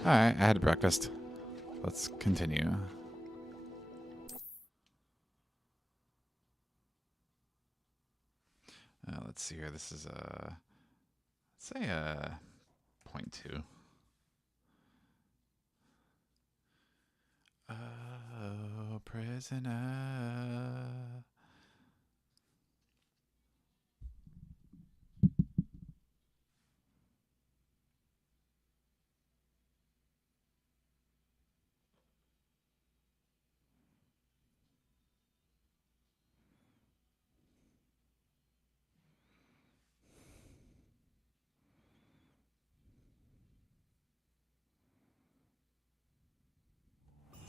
Alright, I had breakfast. Let's continue. Let's see here. This is let's say point 2. Oh, prisoner.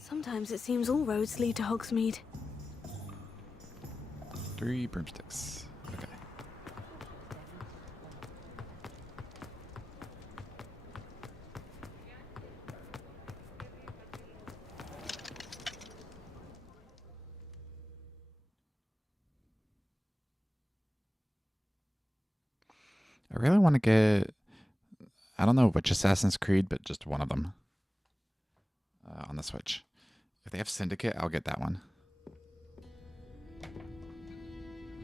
Sometimes it seems all roads lead to Hogsmeade. 3 broomsticks. Okay. I really want to get, I don't know which Assassin's Creed, but just one of them on the Switch. If they have Syndicate, I'll get that one.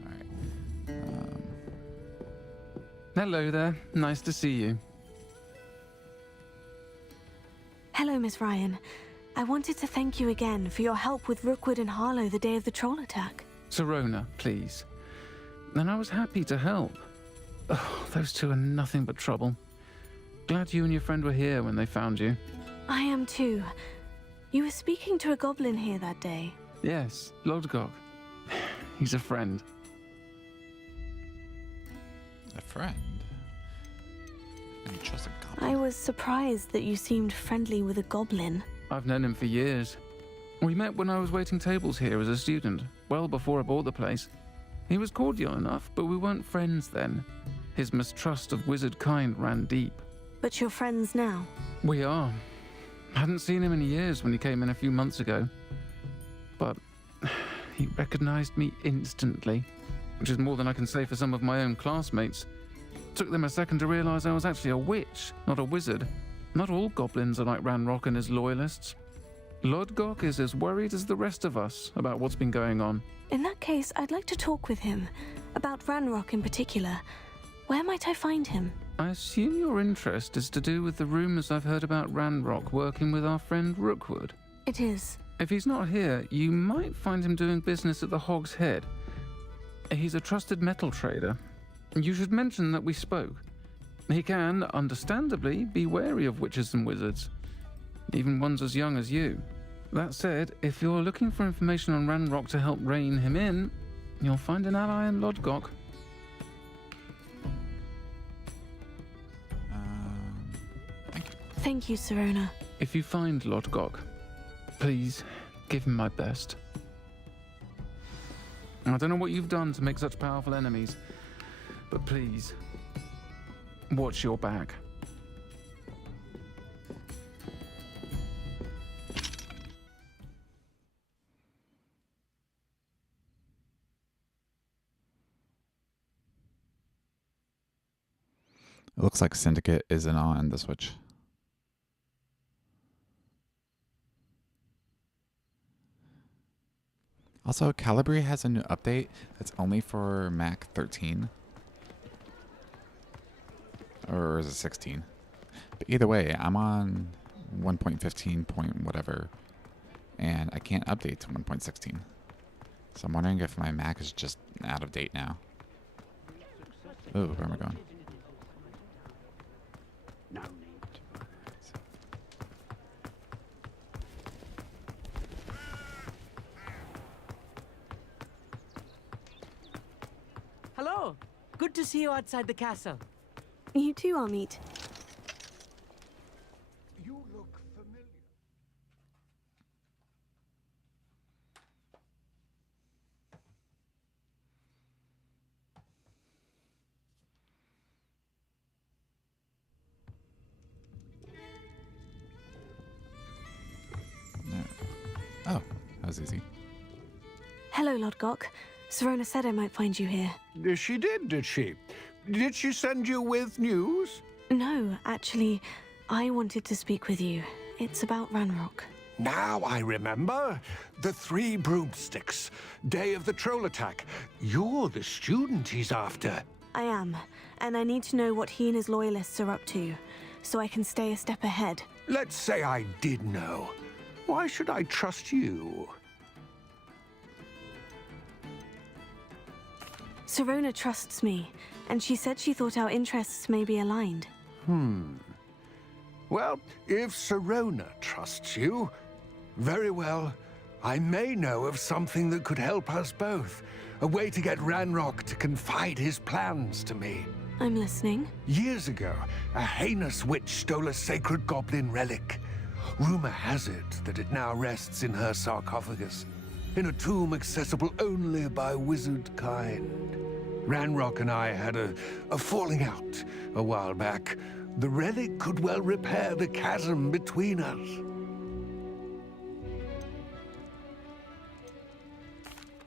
Alright. Hello there. Nice to see you. Hello, Miss Ryan. I wanted to thank you again for your help with Rookwood and Harlow the day of the troll attack. Sirona, please. And I was happy to help. Oh, those two are nothing but trouble. Glad you and your friend were here when they found you. I am too. You were speaking to a goblin here that day. Yes, Lodgok. He's a friend. A friend? You trust a goblin? I was surprised that you seemed friendly with a goblin. I've known him for years. We met when I was waiting tables here as a student, well before I bought the place. He was cordial enough, but we weren't friends then. His mistrust of wizard kind ran deep. But you're friends now. We are. Hadn't seen him in years when he came in a few months ago. But he recognized me instantly, which is more than I can say for some of my own classmates. Took them a second to realize I was actually a witch, not a wizard. Not all goblins are like Ranrock and his loyalists. Lodgok is as worried as the rest of us about what's been going on. In that case, I'd like to talk with him. About Ranrock in particular. Where might I find him? I assume your interest is to do with the rumors I've heard about Ranrock working with our friend Rookwood. It is. If he's not here, you might find him doing business at the Hog's Head. He's a trusted metal trader. You should mention that we spoke. He can, understandably, be wary of witches and wizards, even ones as young as you. That said, if you're looking for information on Ranrock to help rein him in, you'll find an ally in Lodgok. Thank you. Thank you, Sirona. If you find Lodgok, please give him my best. I don't know what you've done to make such powerful enemies, but please, watch your back. It looks like Syndicate isn't on the Switch. Also, Calibri has a new update that's only for Mac 13. Or is it 16? But either way, I'm on 1.15 point whatever, and I can't update to 1.16. So I'm wondering if my Mac is just out of date now. Oh, where am I going? No need. Hello. Good to see you outside the castle. You too, Amit. You look familiar. No. Oh, that was easy. Hello, Lodgok. Sirona said I might find you here. She did she? Did she send you with news? No, actually, I wanted to speak with you. It's about Ranrock. Now I remember. The 3 broomsticks. Day of the troll attack. You're the student he's after. I am, and I need to know what he and his loyalists are up to, so I can stay a step ahead. Let's say I did know. Why should I trust you? Sirona trusts me, and she said she thought our interests may be aligned. Well, if Sirona trusts you, very well. I may know of something that could help us both. A way to get Ranrock to confide his plans to me. I'm listening. Years ago, a heinous witch stole a sacred goblin relic. Rumor has it that it now rests in her sarcophagus, in a tomb accessible only by wizard kind. Ranrock and I had a falling out a while back. The relic could well repair the chasm between us.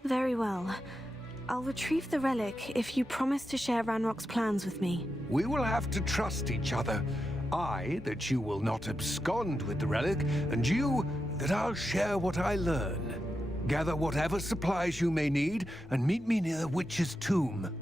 Very well. I'll retrieve the relic if you promise to share Ranrock's plans with me. We will have to trust each other. I, that you will not abscond with the relic, and you, that I'll share what I learn. Gather whatever supplies you may need, and meet me near the witch's tomb.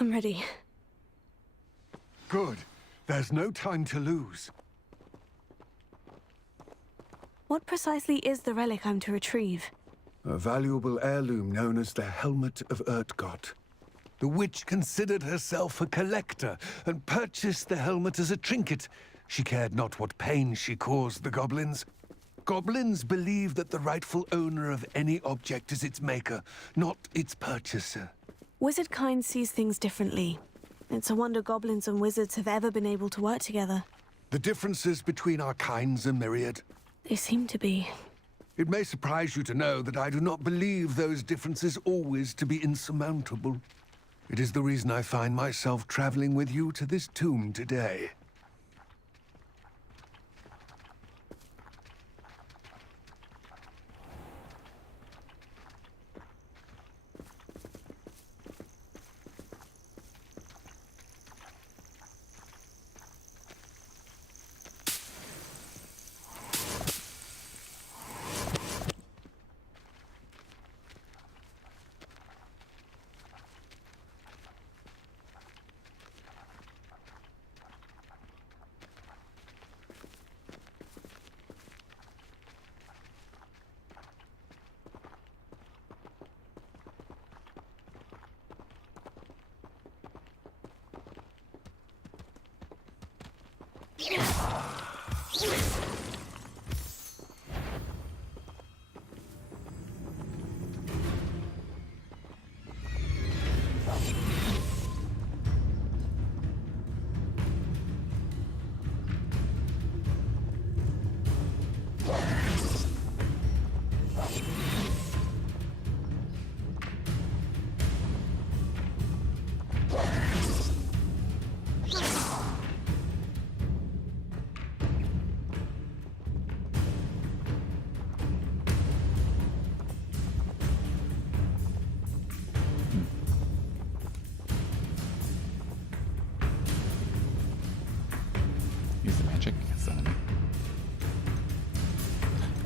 I'm ready. Good. There's no time to lose. What precisely is the relic I'm to retrieve? A valuable heirloom known as the Helmet of Urtgott. The witch considered herself a collector and purchased the helmet as a trinket. She cared not what pain she caused the goblins. Goblins believe that the rightful owner of any object is its maker, not its purchaser. Wizard kind sees things differently. It's a wonder goblins and wizards have ever been able to work together. The differences between our kinds are myriad. They seem to be. It may surprise you to know that I do not believe those differences always to be insurmountable. It is the reason I find myself traveling with you to this tomb today.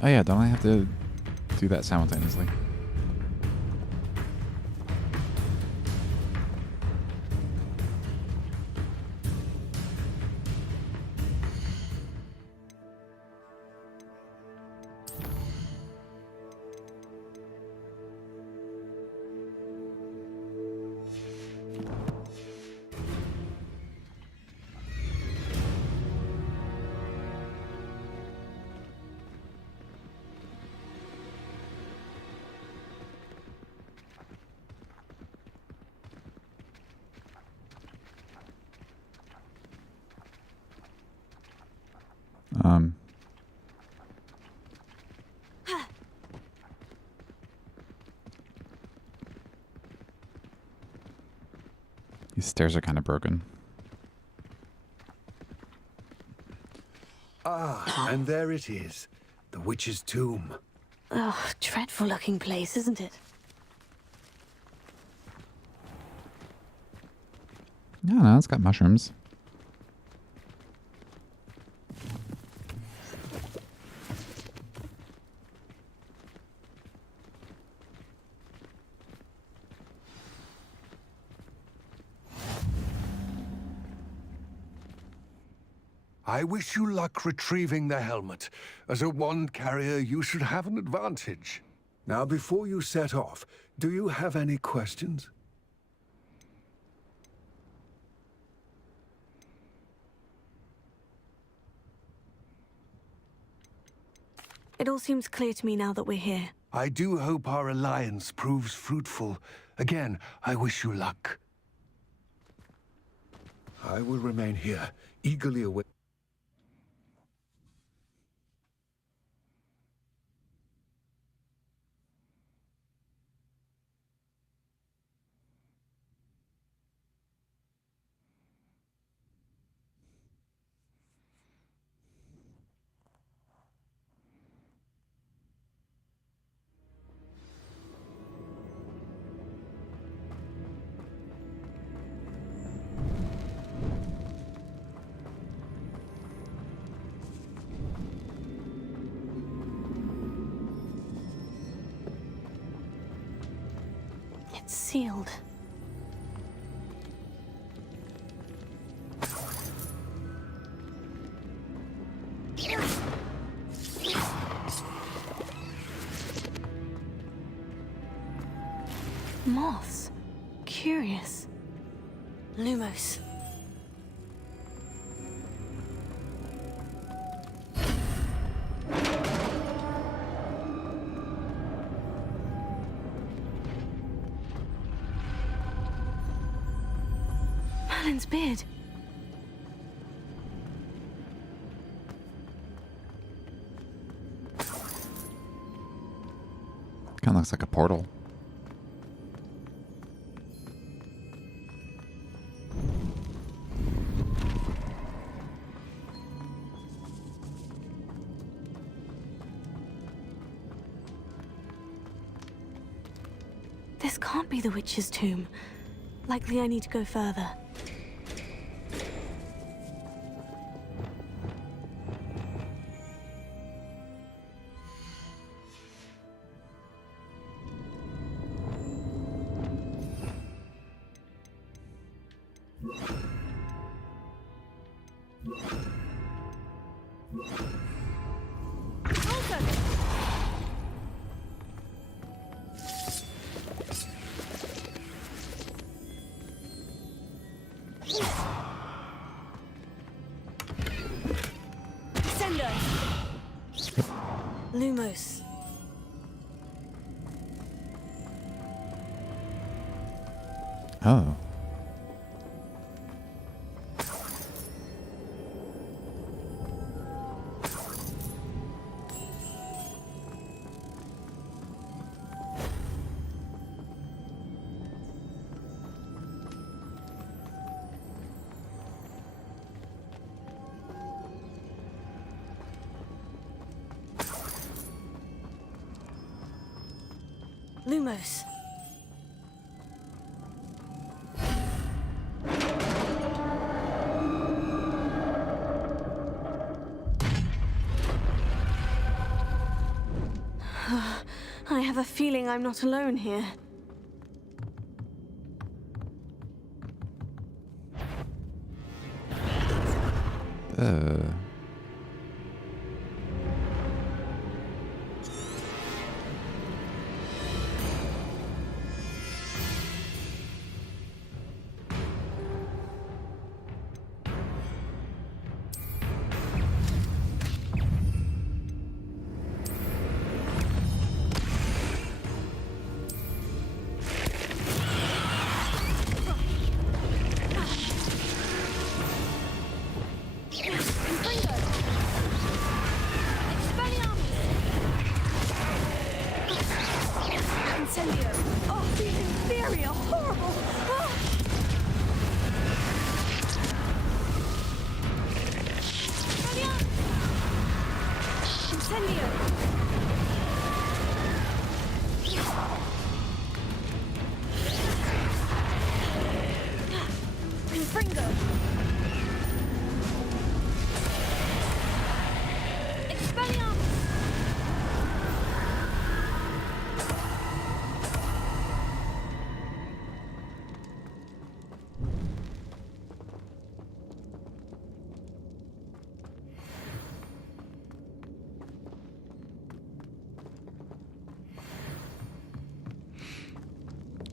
Oh yeah, don't I have to do that simultaneously? These stairs are kind of broken. Ah, and there it is. The witch's tomb. Oh, dreadful looking place, isn't it? No, it's got mushrooms. I wish you luck retrieving the helmet. As a wand carrier, you should have an advantage. Now, before you set off, do you have any questions? It all seems clear to me now that we're here. I do hope our alliance proves fruitful. Again, I wish you luck. I will remain here, eagerly awaiting. It's sealed. Moths. Curious. Lumos. Merlin's beard. Kind of looks like a portal. This can't be the witch's tomb. Likely I need to go further. Lumos. Oh. Lumos. have a feeling I'm not alone here. Uh. Incendio! Oh, these inferior, horrible! Ah! Incendio! Confringo! Expelliarmus!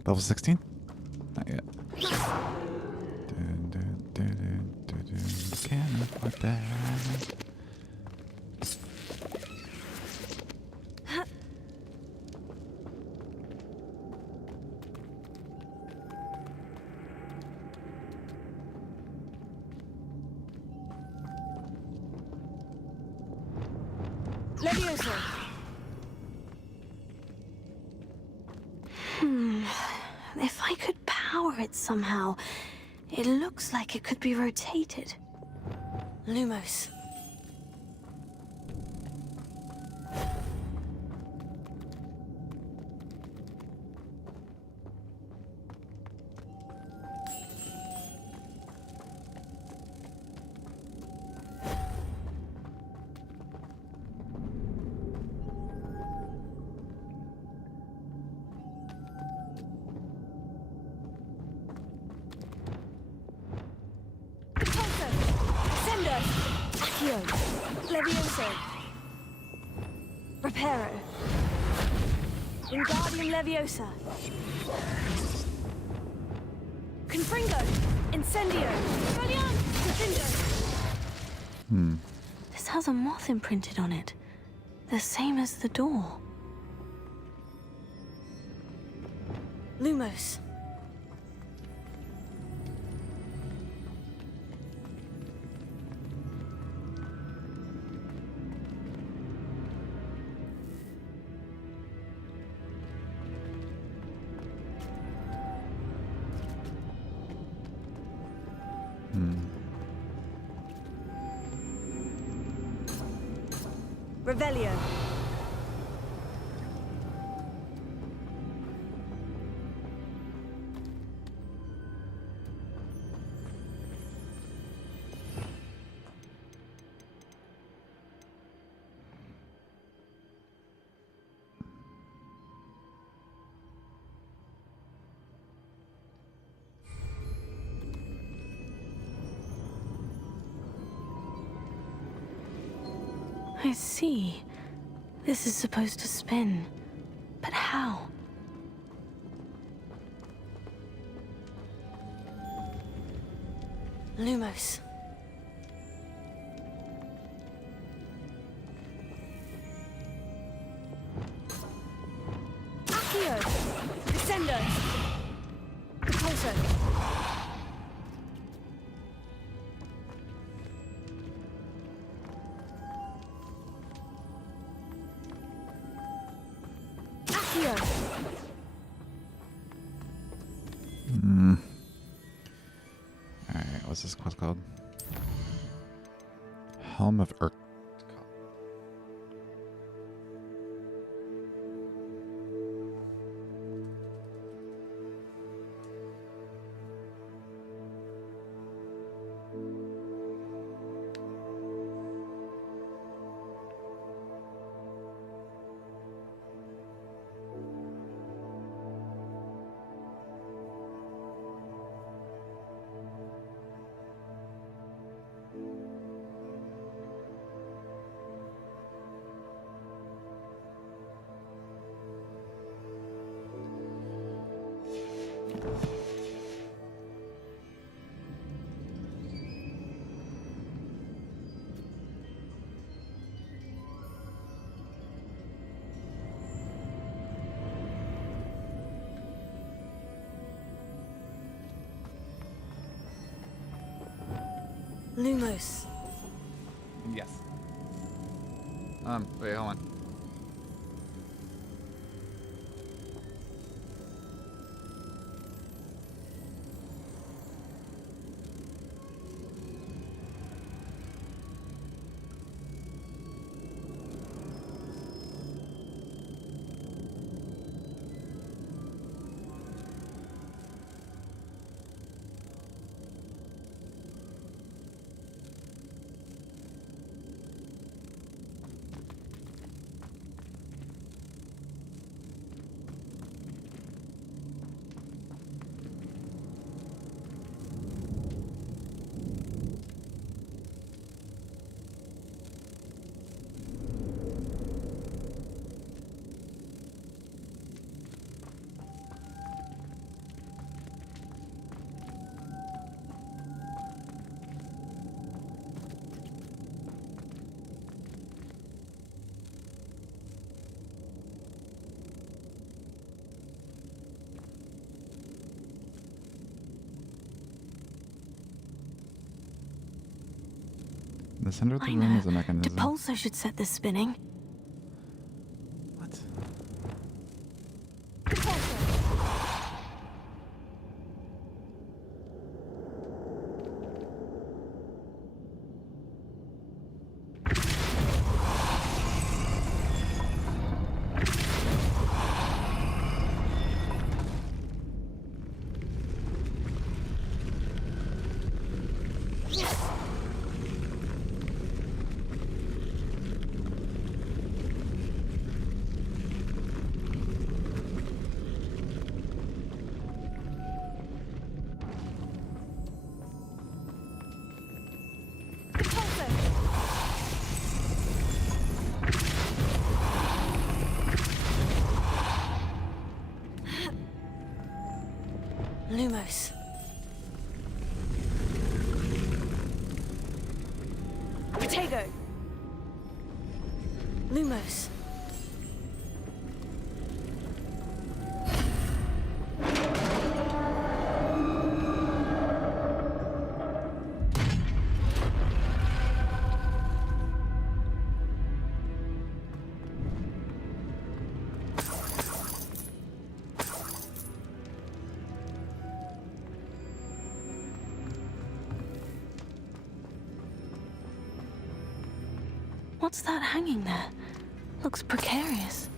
Level 16? Not yet. Dun, dun, dun, dun, dun, dun. Can't afford that. Levioso! If I could power it somehow, it looks like it could be rotated. Lumos. Levioso. Reparo. Wingardium Leviosa. Confringo. Incendio. Brilliant. Defendo. This has a moth imprinted on it. The same as the door. Lumos. Revelio. I see. This is supposed to spin. But how? Lumos. Accio! Descendo! Repulso! Alright, what's this quest called? Helm of Urk. Lumos. Yes. Wait, hold on. The center of the room is a mechanism. Depulso should set this spinning. What? Lumos. Protego. Lumos. What's that hanging there? Looks precarious.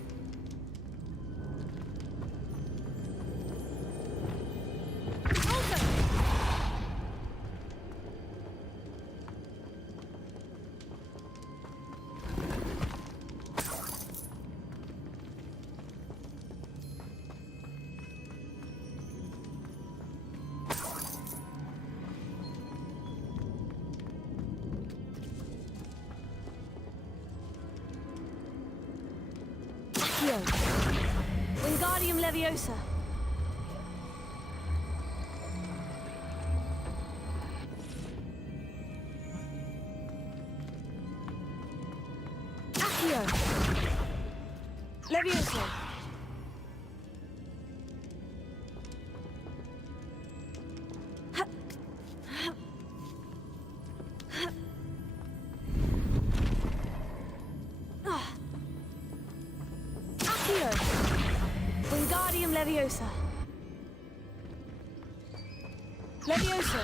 Wingardium Leviosa. Accio. Leviosa. Wingardium Leviosa. Leviosa.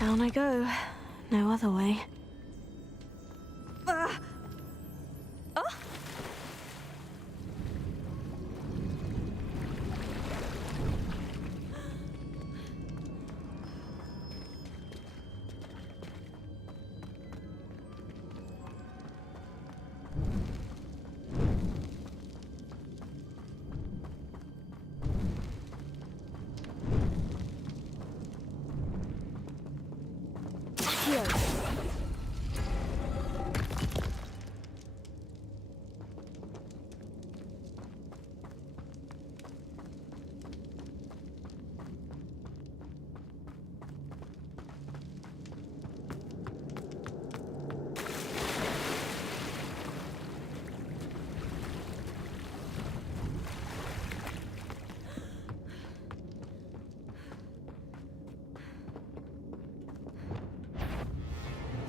Down I go. No other way.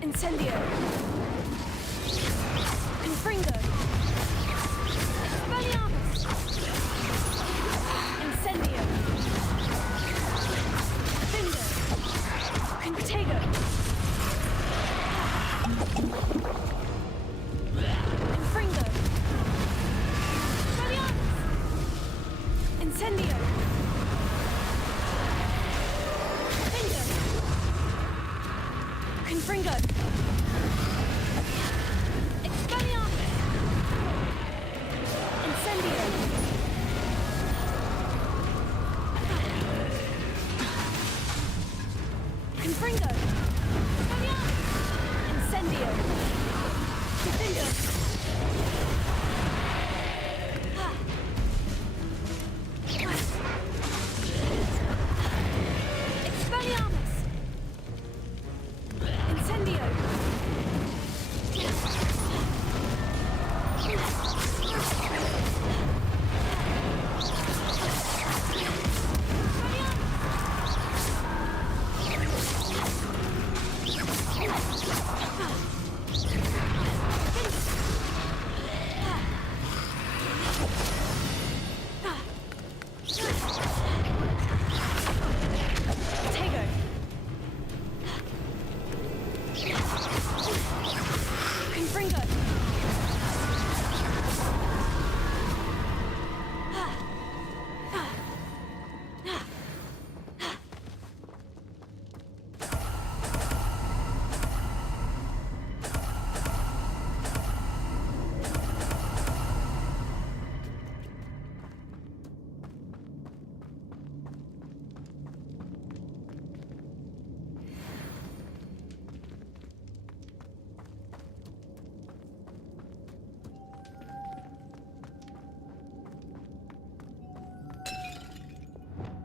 Incendio. Confringo. Expelliarmus. Incendio. Findo. Contego. Confringo. Expelliarmus. Incendio. Findo. Confringo. Expelliarmus. Incendio. Confringo. Expelliarmus. Incendio. Defendo. Expelliarmus. Incendio. Tego. Confringo.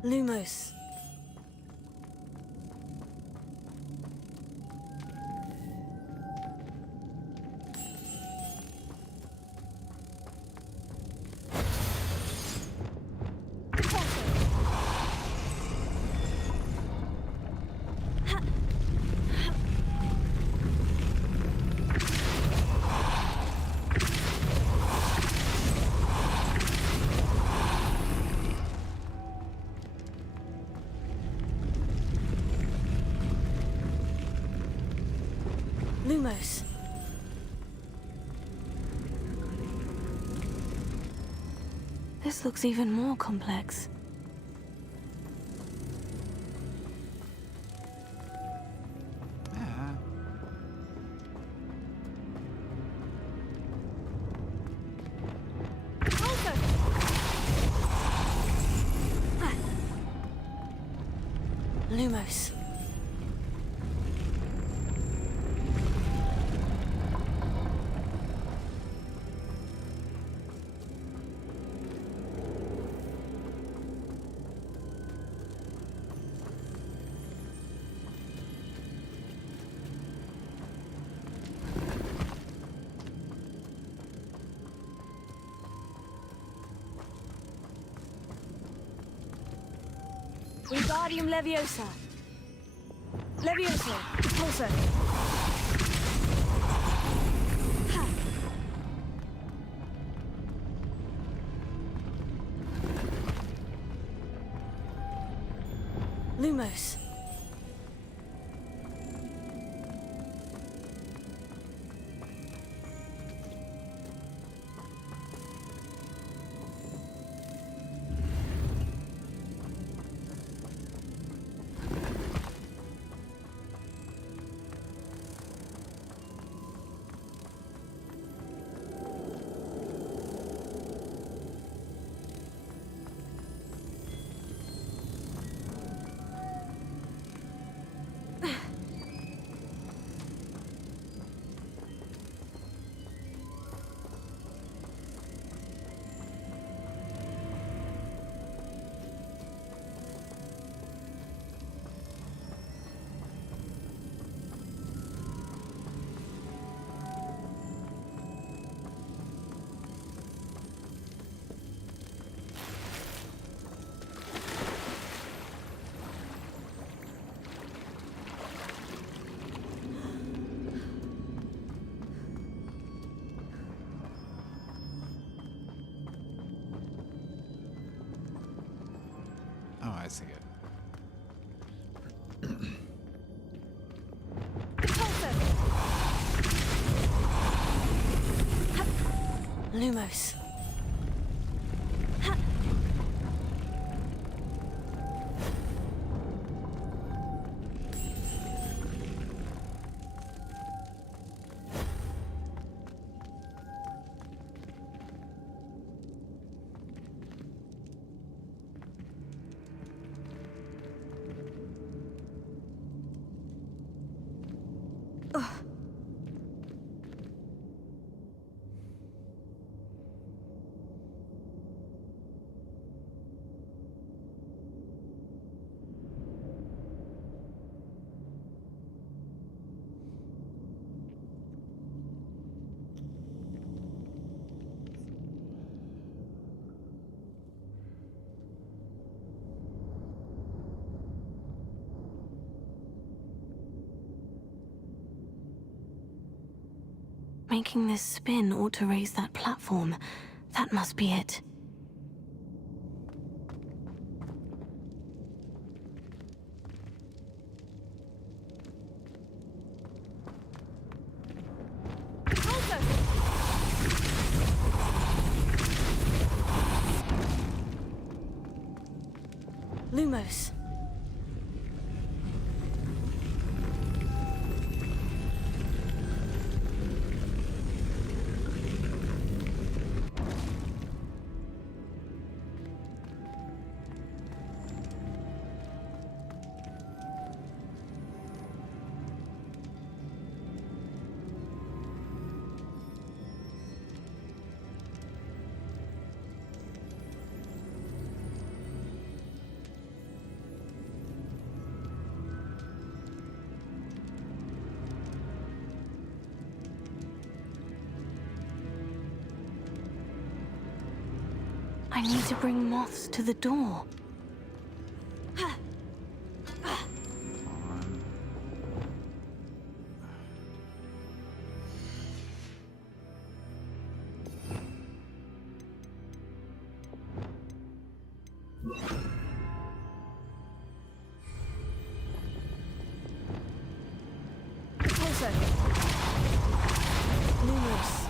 Lumos. Lumos. This looks even more complex. Ah. Also. Lumos. Wingardium Leviosa. Leviosa. Pulsar. Ha. Lumos. see it. Lumos. Making this spin ought to raise that platform. That must be it. Lumos. I need to bring moths to the door. Lumos. Lumos.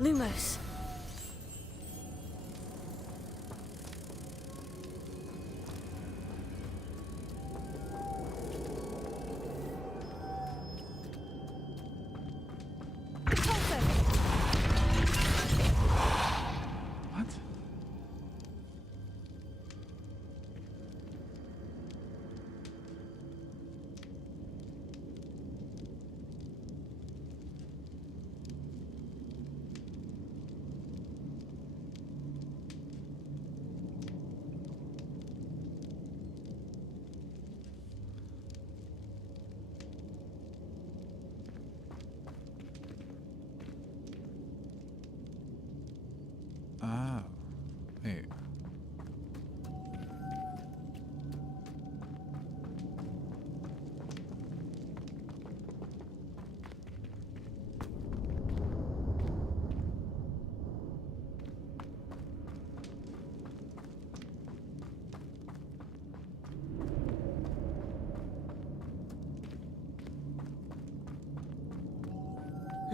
Lumos. What?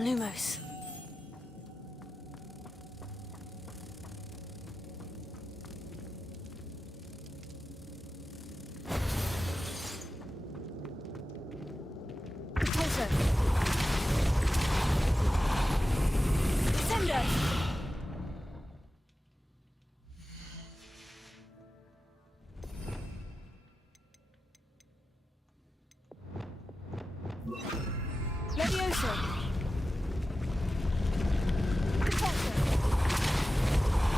Lumos. Repulsor. Sender. Levioso. Repulsor.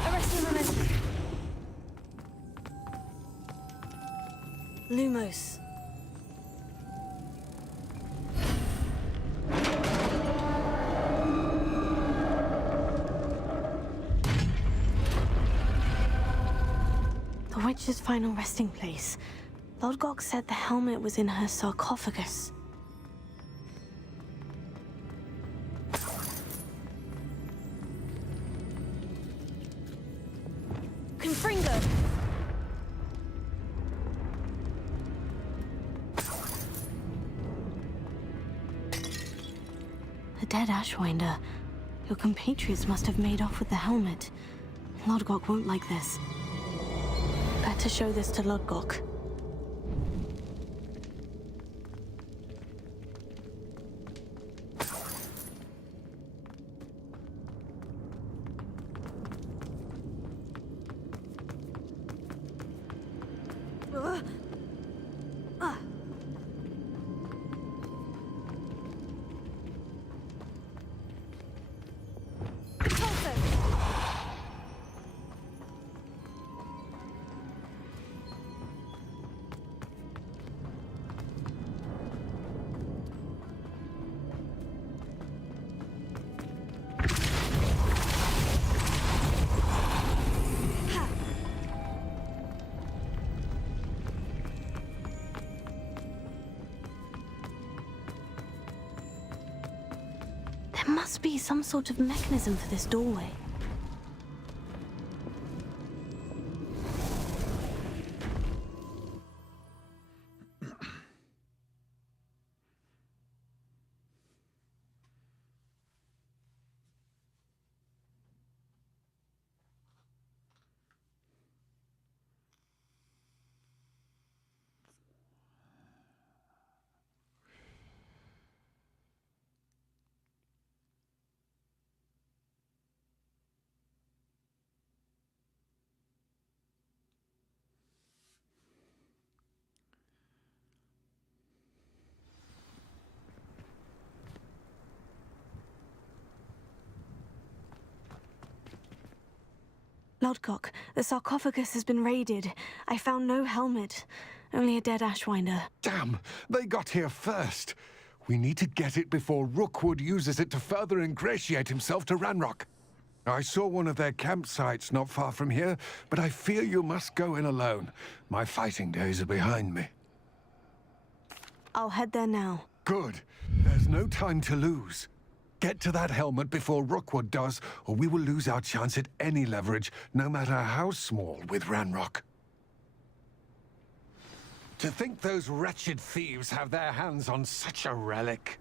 Arresting momentum. Lumos. The witch's final resting place. Lodgok said the helmet was in her sarcophagus. Confringo! The dead Ashwinder. Your compatriots must have made off with the helmet. Lodgok won't like this. Better show this to Lodgok. There must be some sort of mechanism for this doorway. Lodgok, the sarcophagus has been raided. I found no helmet, only a dead Ashwinder. Damn! They got here first. We need to get it before Rookwood uses it to further ingratiate himself to Ranrock. I saw one of their campsites not far from here, but I fear you must go in alone. My fighting days are behind me. I'll head there now. Good. There's no time to lose. Get to that helmet before Rookwood does, or we will lose our chance at any leverage, no matter how small, with Ranrock. To think those wretched thieves have their hands on such a relic.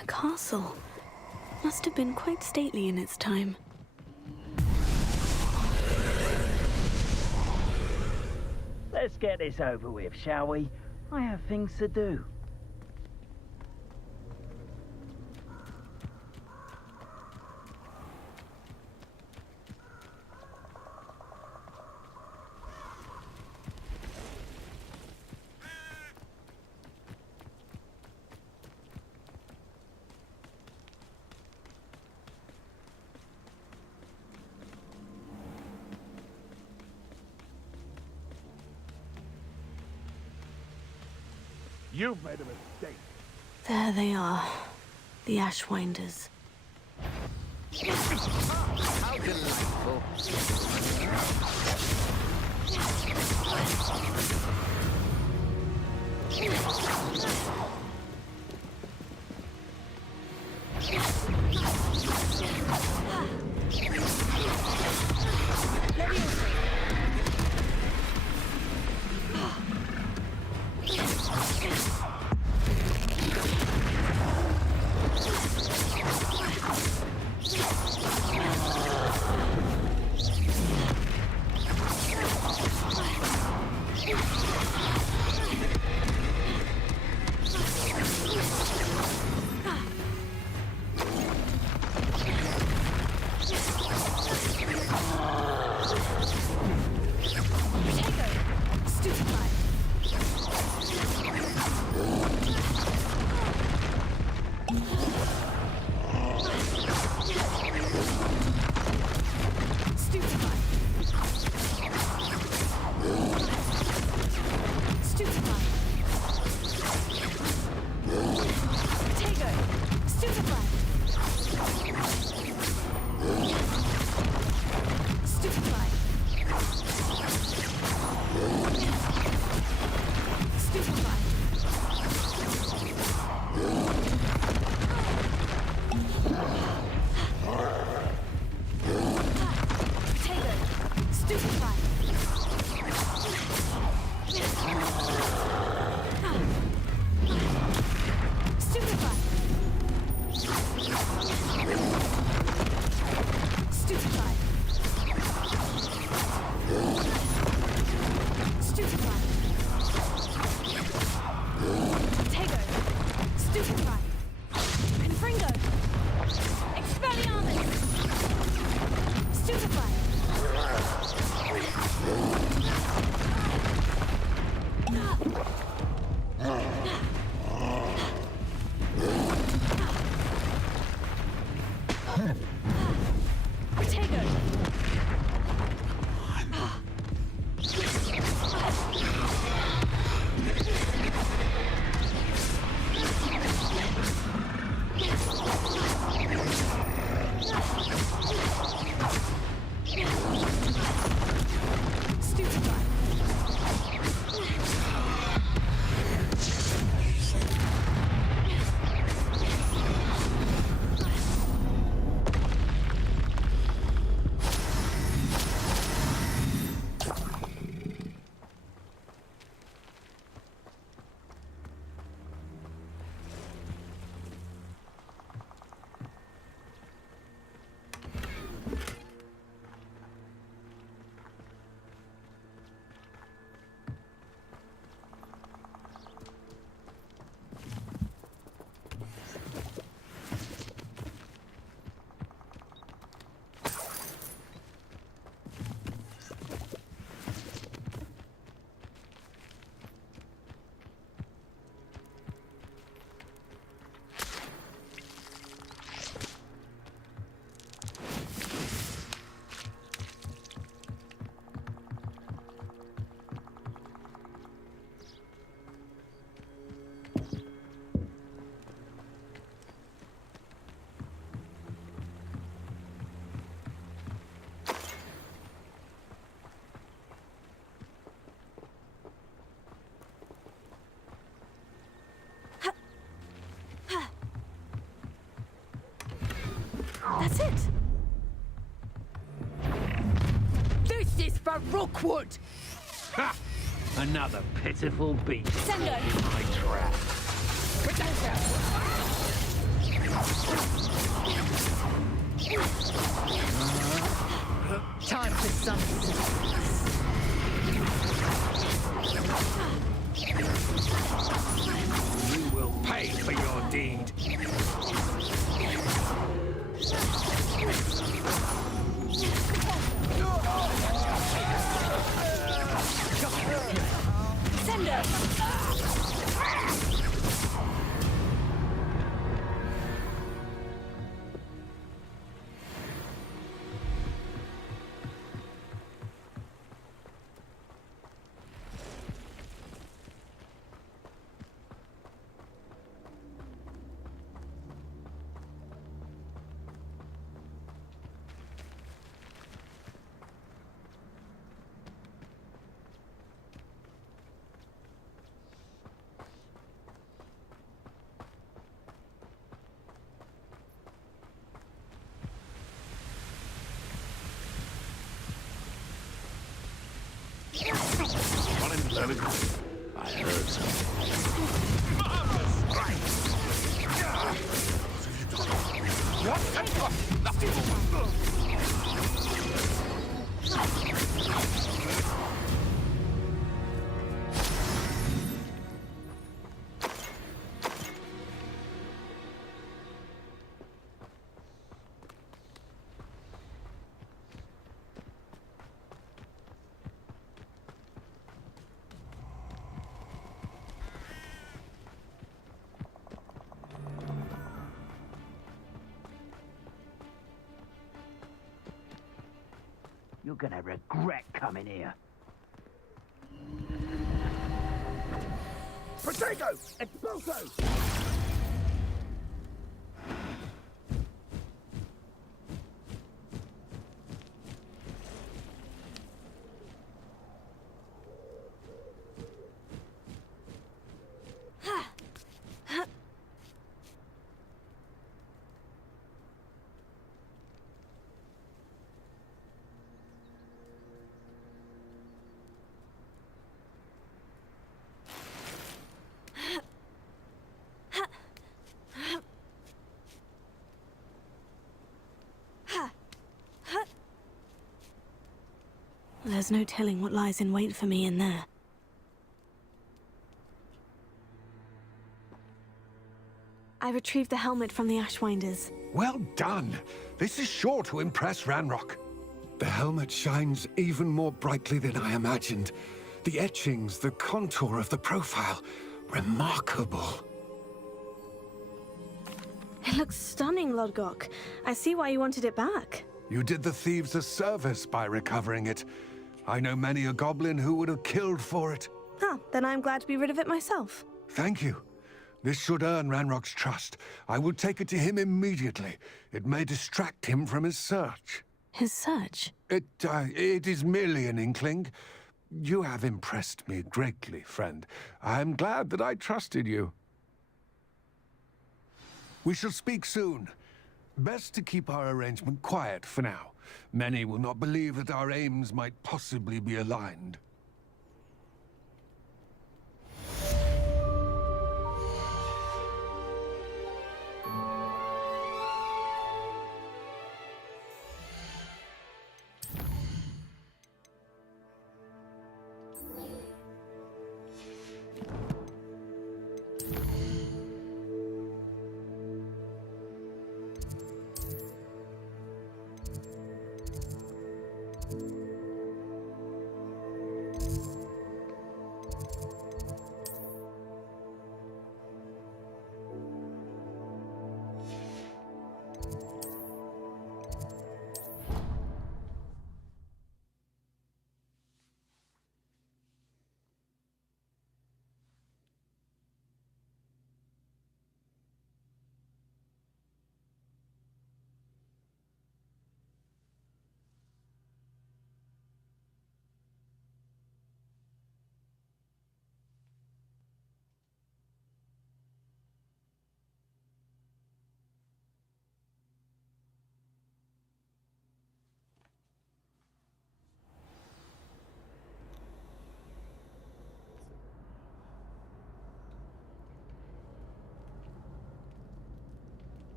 A castle. Must have been quite stately in its time. Let's get this over with, shall we? I have things to do. You've made a mistake. There they are. The Ashwinders. How delightful. That's it. This is for Rookwood! Ha! Another pitiful beast. Sendo. In my trap. Time for some sacrifice. You will pay for your deed. I heard something. You're gonna regret coming here. Potato! Exploso! There's no telling what lies in wait for me in there. I retrieved the helmet from the Ashwinders. Well done. This is sure to impress Ranrock. The helmet shines even more brightly than I imagined. The etchings, the contour of the profile. Remarkable. It looks stunning, Lodgok. I see why you wanted it back. You did the thieves a service by recovering it. I know many a goblin who would have killed for it. Ah, then I'm glad to be rid of it myself. Thank you. This should earn Ranrock's trust. I will take it to him immediately. It may distract him from his search. His search? It is merely an inkling. You have impressed me greatly, friend. I am glad that I trusted you. We shall speak soon. Best to keep our arrangement quiet for now. Many will not believe that our aims might possibly be aligned.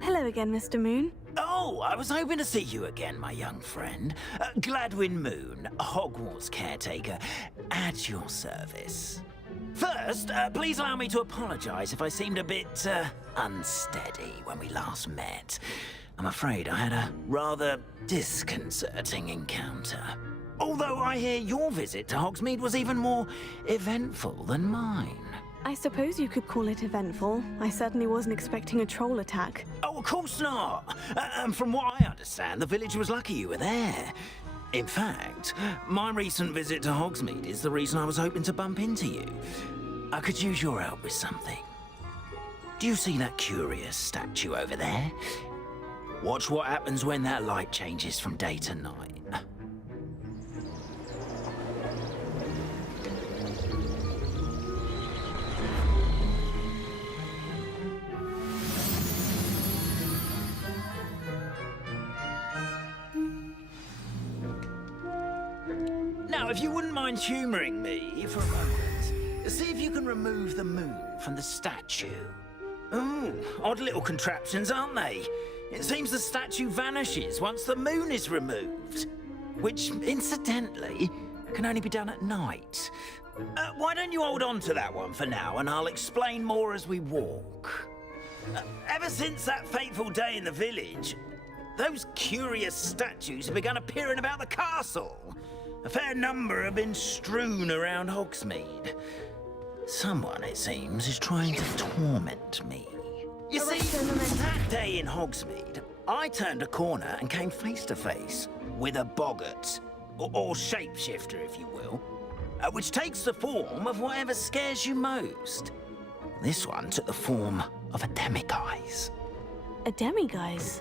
Hello again, Mr. Moon. Oh, I was hoping to see you again, my young friend. Gladwin Moon, Hogwarts caretaker, at your service. First, please allow me to apologize if I seemed a bit, unsteady when we last met. I'm afraid I had a rather disconcerting encounter. Although I hear your visit to Hogsmeade was even more eventful than mine. I suppose you could call it eventful. I certainly wasn't expecting a troll attack. Oh, of course not. And from what I understand, the village was lucky you were there. In fact, my recent visit to Hogsmeade is the reason I was hoping to bump into you. I could use your help with something. Do you see that curious statue over there? Watch what happens when that light changes from day to night. Now, if you wouldn't mind humouring me for a moment, see if you can remove the moon from the statue. Ooh, odd little contraptions, aren't they? It seems the statue vanishes once the moon is removed. Which, incidentally, can only be done at night. Why don't you hold on to that one for now, and I'll explain more as we walk. Ever since that fateful day in the village, those curious statues have begun appearing about the castle. A fair number have been strewn around Hogsmeade. Someone, it seems, is trying to torment me. You see, that day in Hogsmeade, I turned a corner and came face to face with a boggart, or shapeshifter, if you will, which takes the form of whatever scares you most. This one took the form of a demiguise. A demiguise?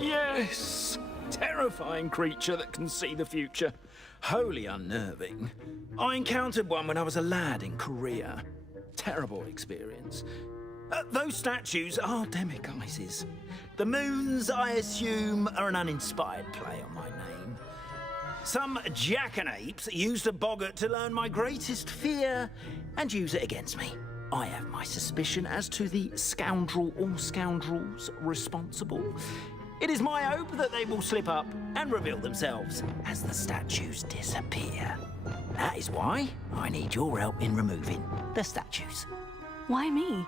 Yes! Terrifying creature that can see the future. Wholly unnerving. I encountered one when I was a lad in Korea. Terrible experience. Those statues are demiguises. The moons, I assume, are an uninspired play on my name. Some jackanapes used a boggart to learn my greatest fear and use it against me. I have my suspicion as to the scoundrel or scoundrels responsible. It is my hope that they will slip up and reveal themselves as the statues disappear. That is why I need your help in removing the statues. Why me?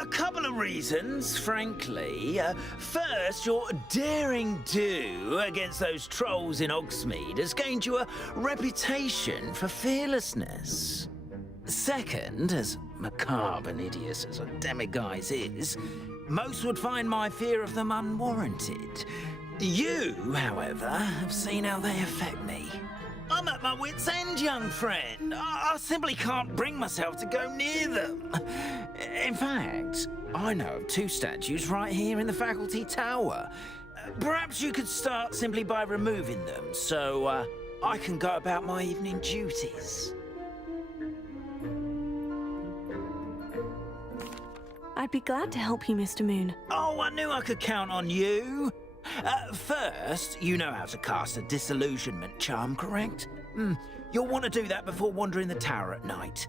A couple of reasons, frankly. First, your daring do against those trolls in Hogsmeade has gained you a reputation for fearlessness. Second, as macabre and hideous as a demiguise is, most would find my fear of them unwarranted. You, however, have seen how they affect me. I'm at my wit's end, young friend. I simply can't bring myself to go near them. In fact, I know of two statues right here in the faculty tower. Perhaps you could start simply by removing them, so I can go about my evening duties. I'd be glad to help you, Mr. Moon. Oh, I knew I could count on you. First, you know how to cast a disillusionment charm, correct? You'll want to do that before wandering the tower at night.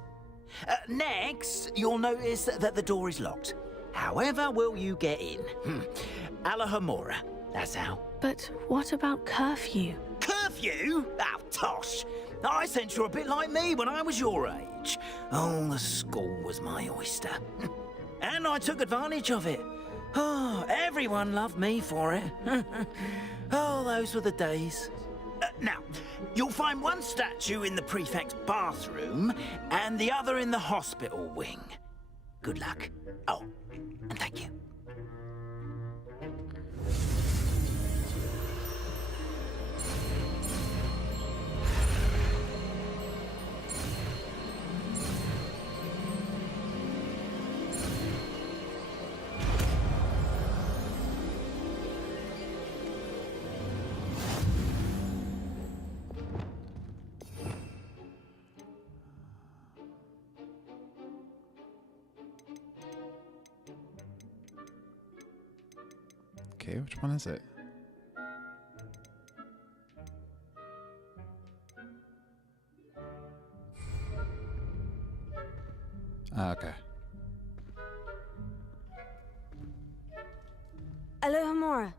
Next, you'll notice that the door is locked. However will you get in? Alahomora, that's how. But what about curfew? Curfew? Oh, tosh. I sense you're a bit like me when I was your age. Oh, the school was my oyster. And I took advantage of it. Oh, everyone loved me for it. Oh, those were the days. Now, you'll find one statue in the prefect's bathroom and the other in the hospital wing. Good luck. Oh, and thank you. Okay, which one is it? Okay. Alohomora.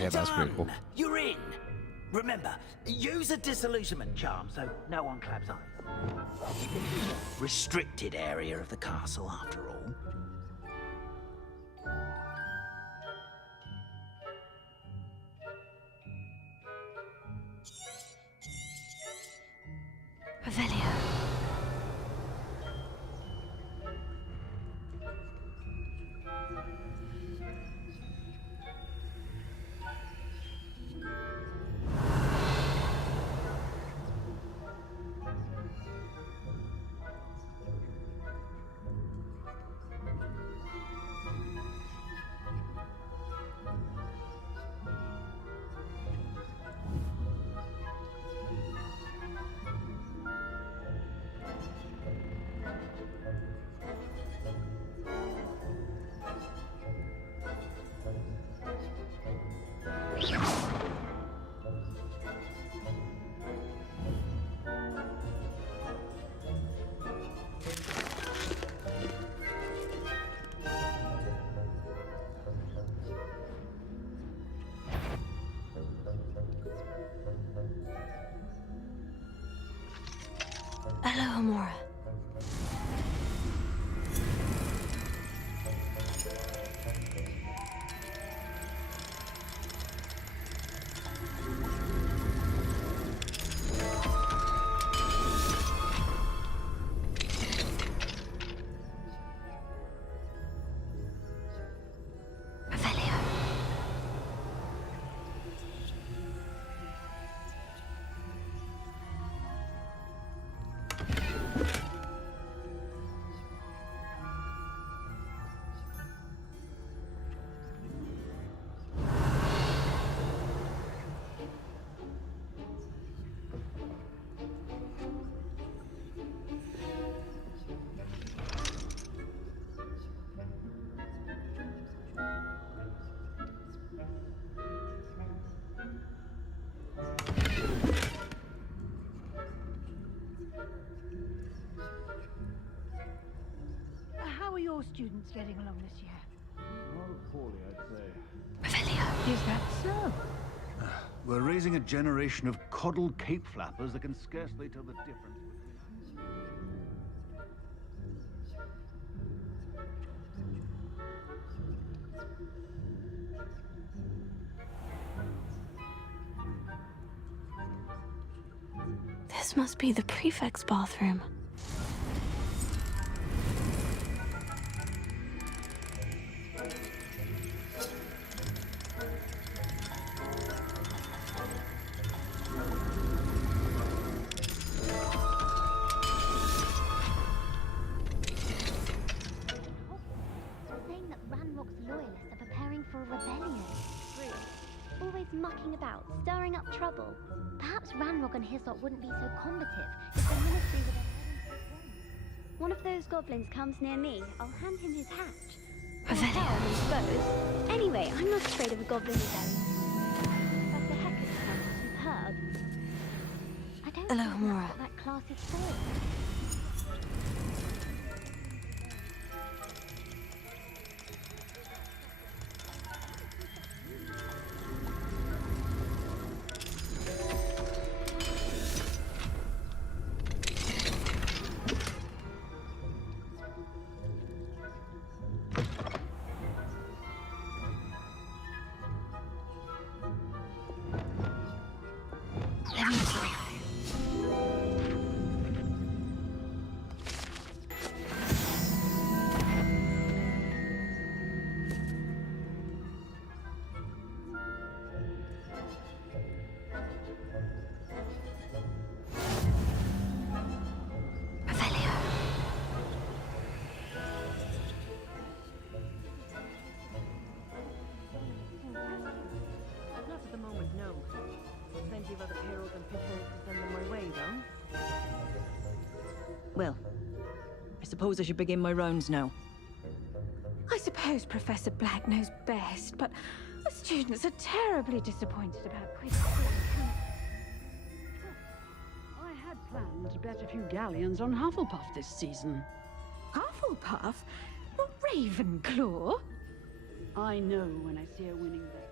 Yeah, that's pretty cool. You're in. Remember, use a disillusionment charm so no one claps eyes. Restricted area of the castle, after all. Revelio. your students getting along this year? Oh, poorly, I'd say. Revelio. Is that so? We're raising a generation of coddled cape flappers that can scarcely tell the difference between... This must be the prefect's bathroom. Saying that Ranrock's loyalists are preparing for a rebellion. Always mucking about, stirring up trouble. Perhaps Ranrock and Hyssop wouldn't be so combative if the ministry were their One of those goblins comes near me, I'll hand him his hatch. Revelio. Suppose. Anyway, I'm not afraid of a goblin rebellion. That's the Hecate sounds superb. I don't Hello, think Mora. that's what that class is for. Not at the moment, no. Plenty of other payrolls and pitfalls to send them my way, though. Well, I suppose I should begin my rounds now. I suppose Professor Black knows best, but the students are terribly disappointed about Quidditch. I had planned to bet a few galleons on Hufflepuff this season. Hufflepuff? Not Ravenclaw? I know when I see a winning bet.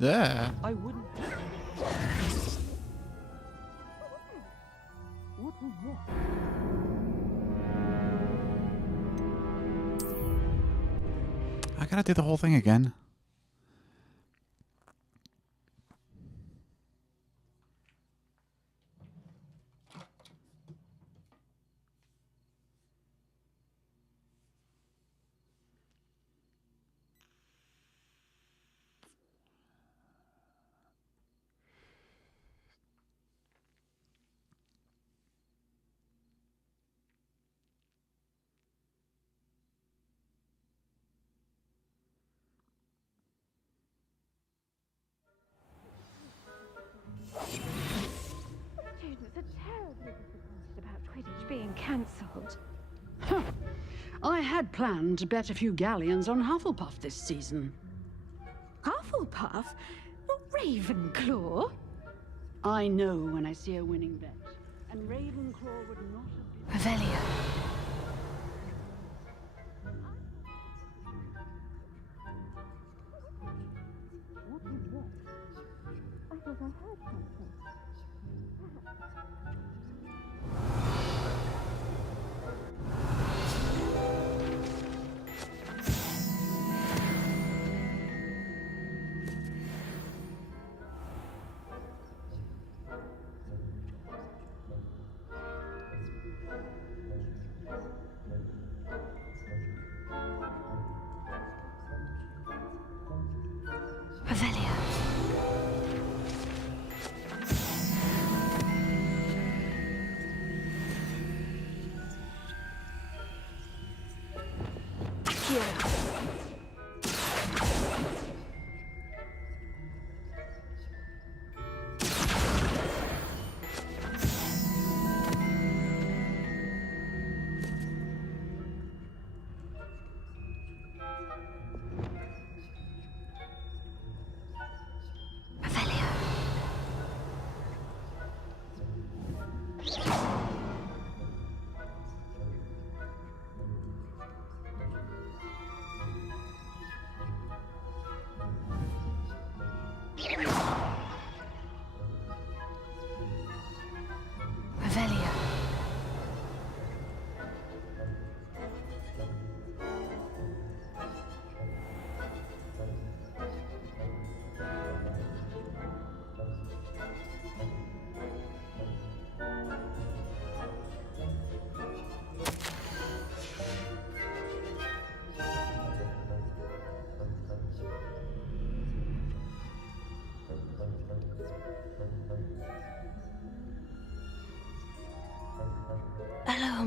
Yeah. I wouldn't. I gotta do the whole thing again. Students are terribly disappointed about Quidditch being cancelled. I had planned to bet a few galleons on Hufflepuff this season. Hufflepuff? Not Ravenclaw? I know when I see a winning bet, and Ravenclaw would not have been. Revelio. I thought I heard something. Revelio.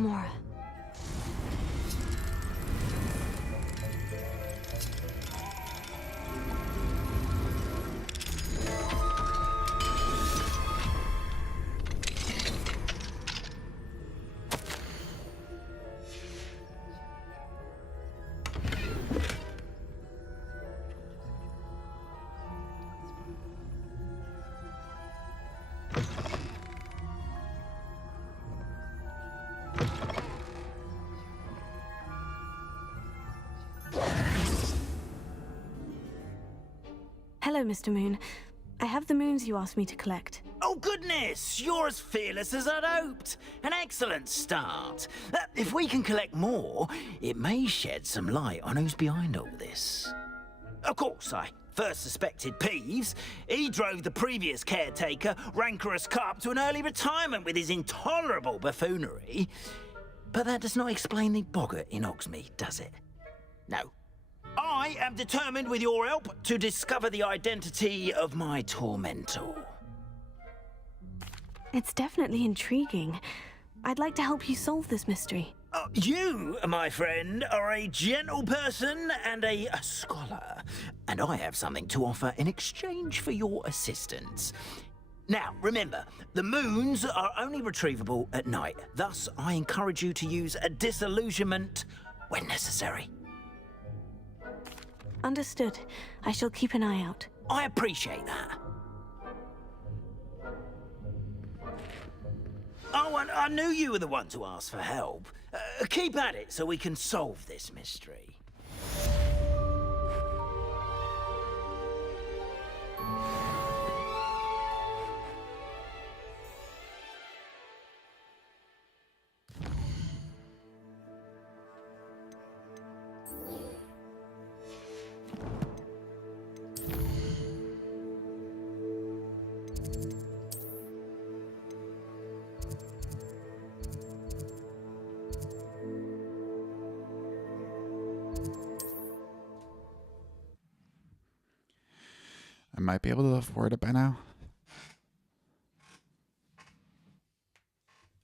Gamora. Hello, Mr. Moon. I have the moons you asked me to collect. Oh, goodness! You're as fearless as I'd hoped. An excellent start. If we can collect more, it may shed some light on who's behind all this. Of course, I first suspected Peeves. He drove the previous caretaker, Rancorous Carp, to an early retirement with his intolerable buffoonery. But that does not explain the boggart in Hogsmeade, does it? No. I am determined, with your help, to discover the identity of my tormentor. It's definitely intriguing. I'd like to help you solve this mystery. You, my friend, are a gentle person and a scholar, and I have something to offer in exchange for your assistance. Now, remember, the moons are only retrievable at night. Thus, I encourage you to use a disillusionment when necessary. Understood. I shall keep an eye out. I appreciate that. Oh, and I knew you were the one to ask for help. Keep at it so we can solve this mystery. I might be able to afford it by now.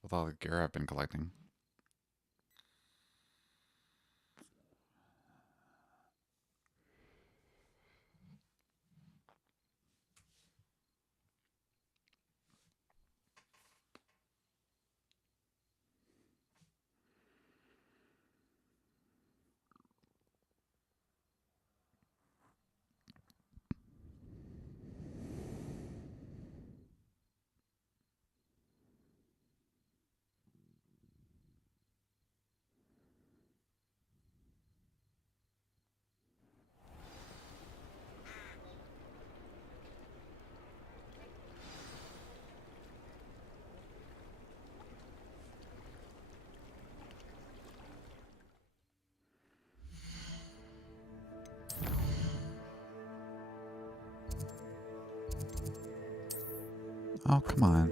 With all the gear I've been collecting. Oh, come on.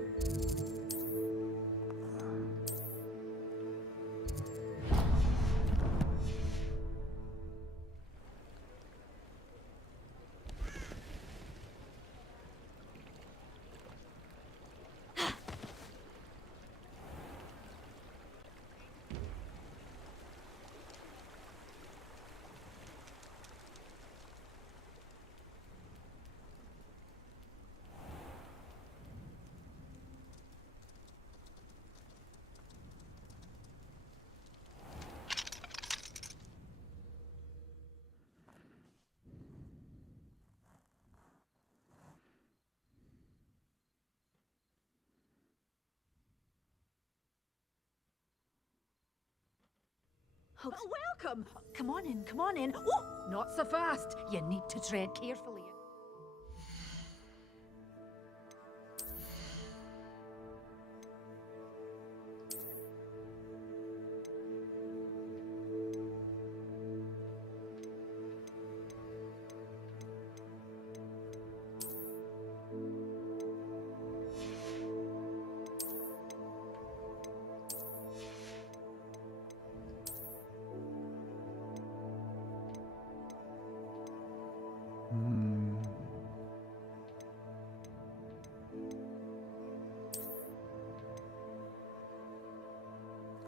Welcome! Come on in, come on in. Oh, not so fast. You need to tread carefully.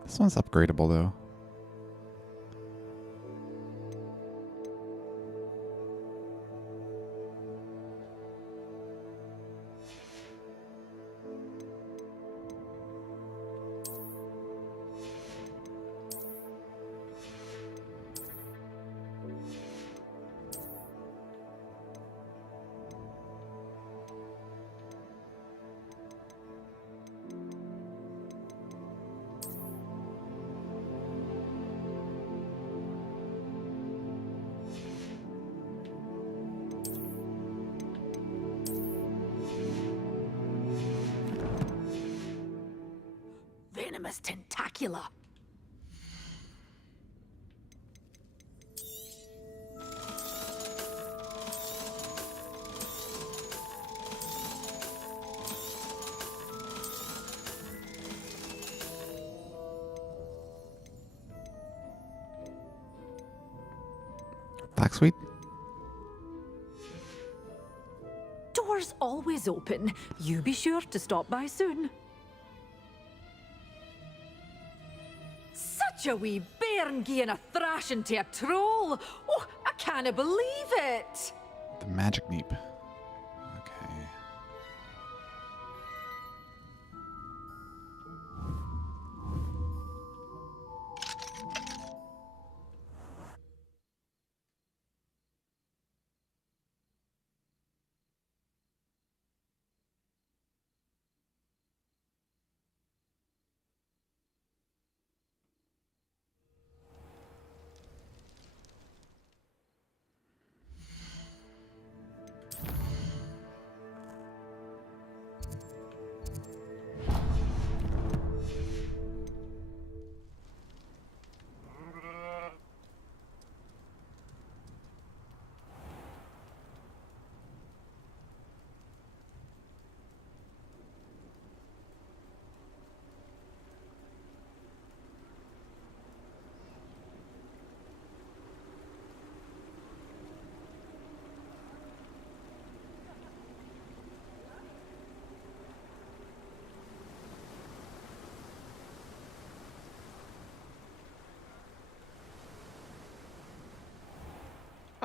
This one's upgradable though. Venomous tentacular. Blacksweet? Doors always open. You be sure to stop by soon. Such a wee bairn gieing a thrashing to a troll. Oh, I can't believe it. The magic neep. Okay.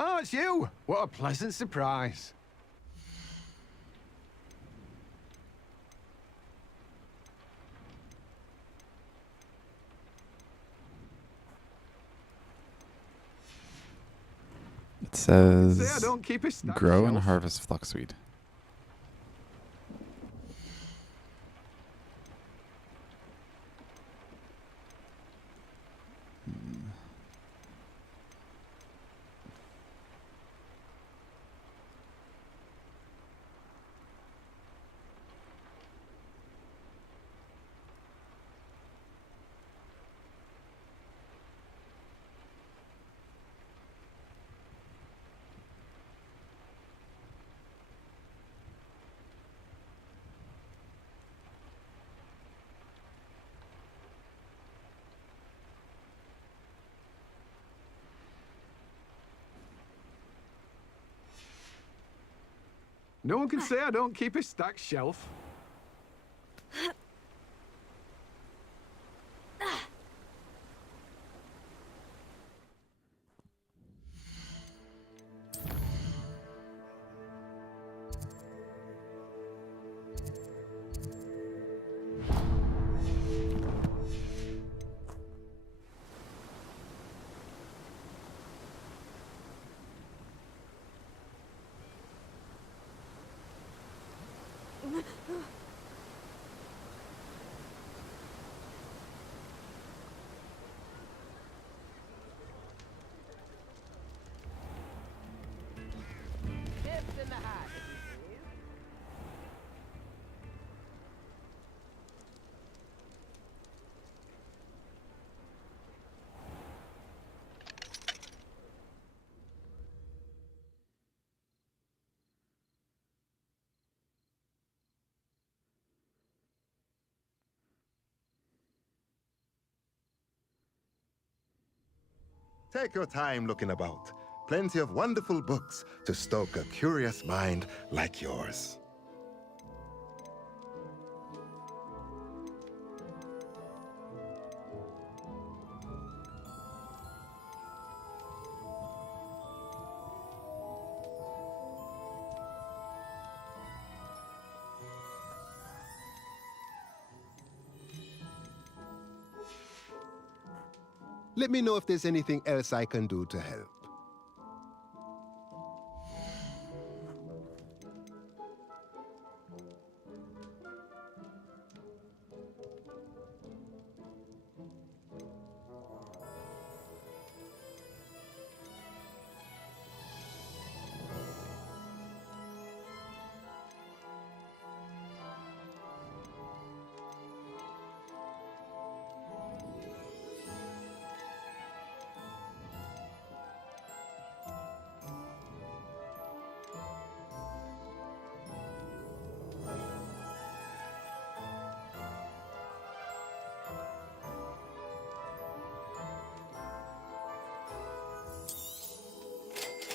Oh, it's you! What a pleasant surprise. It Say I says don't keep a stack grow and shelf. harvest fluxweed. No one can say I don't keep a stacked shelf. Take your time looking about. Plenty of wonderful books to stoke a curious mind like yours. Let me know if there's anything else I can do to help.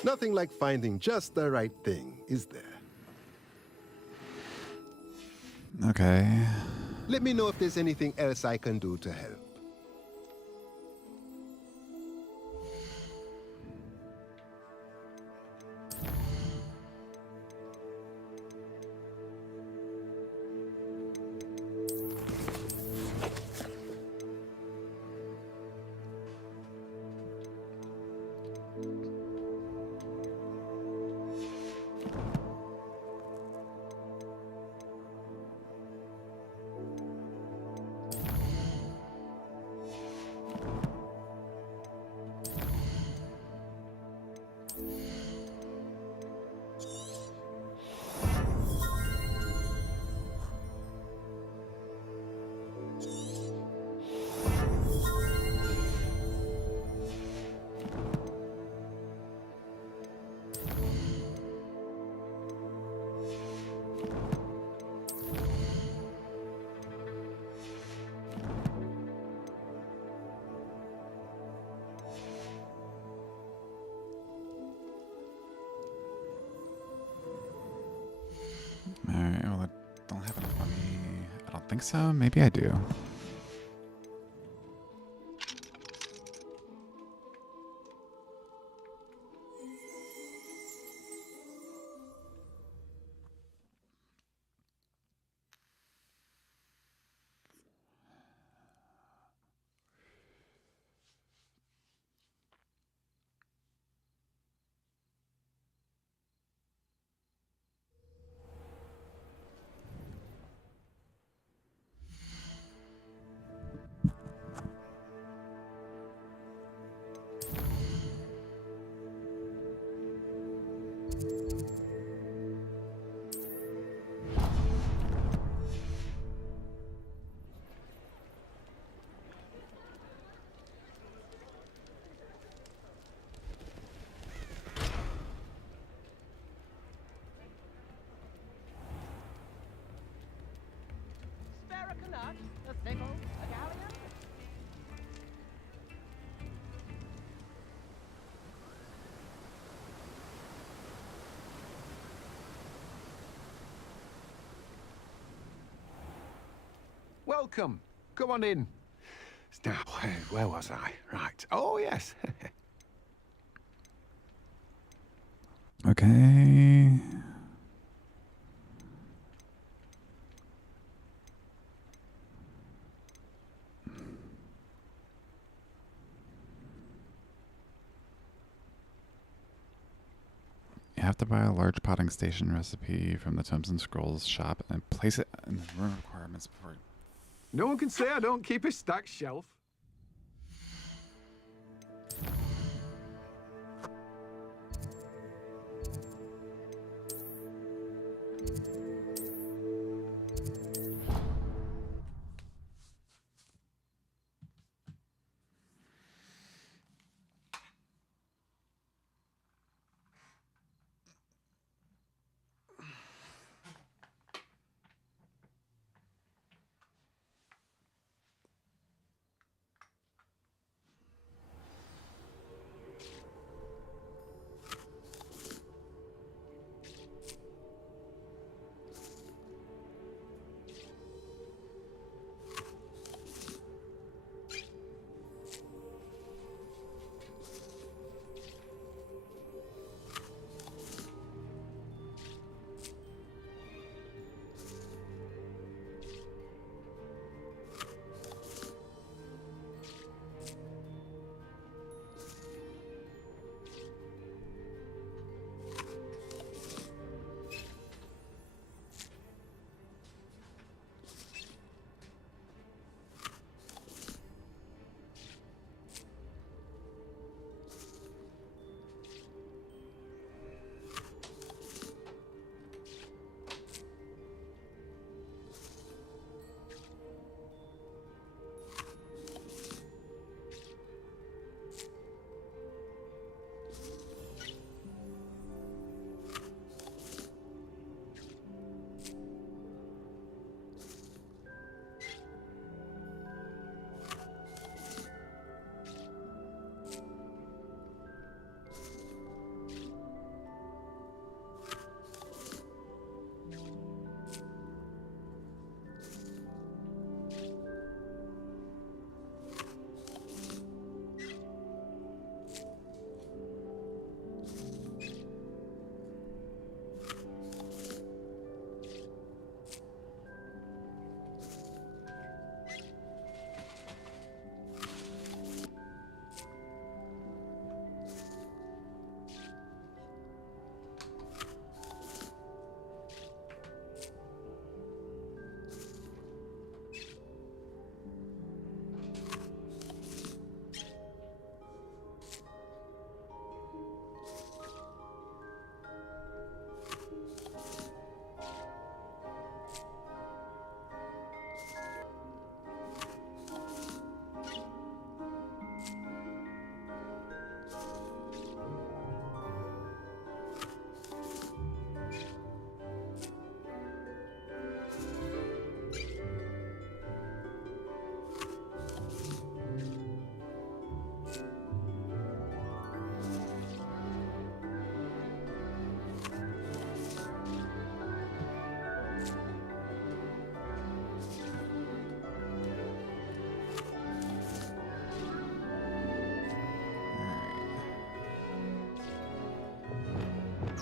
Nothing like finding just the right thing, is there? Okay. Let me know if there's anything else I can do to help. Alright, well, I don't have enough money. I don't think so. Maybe I do. Welcome. Come on in. Now, where was I? Right. Oh, yes. Okay. You have to buy a large potting station recipe from the Tomes and Scrolls shop and place it in the room requirements before. No one can say I don't keep a stacked shelf.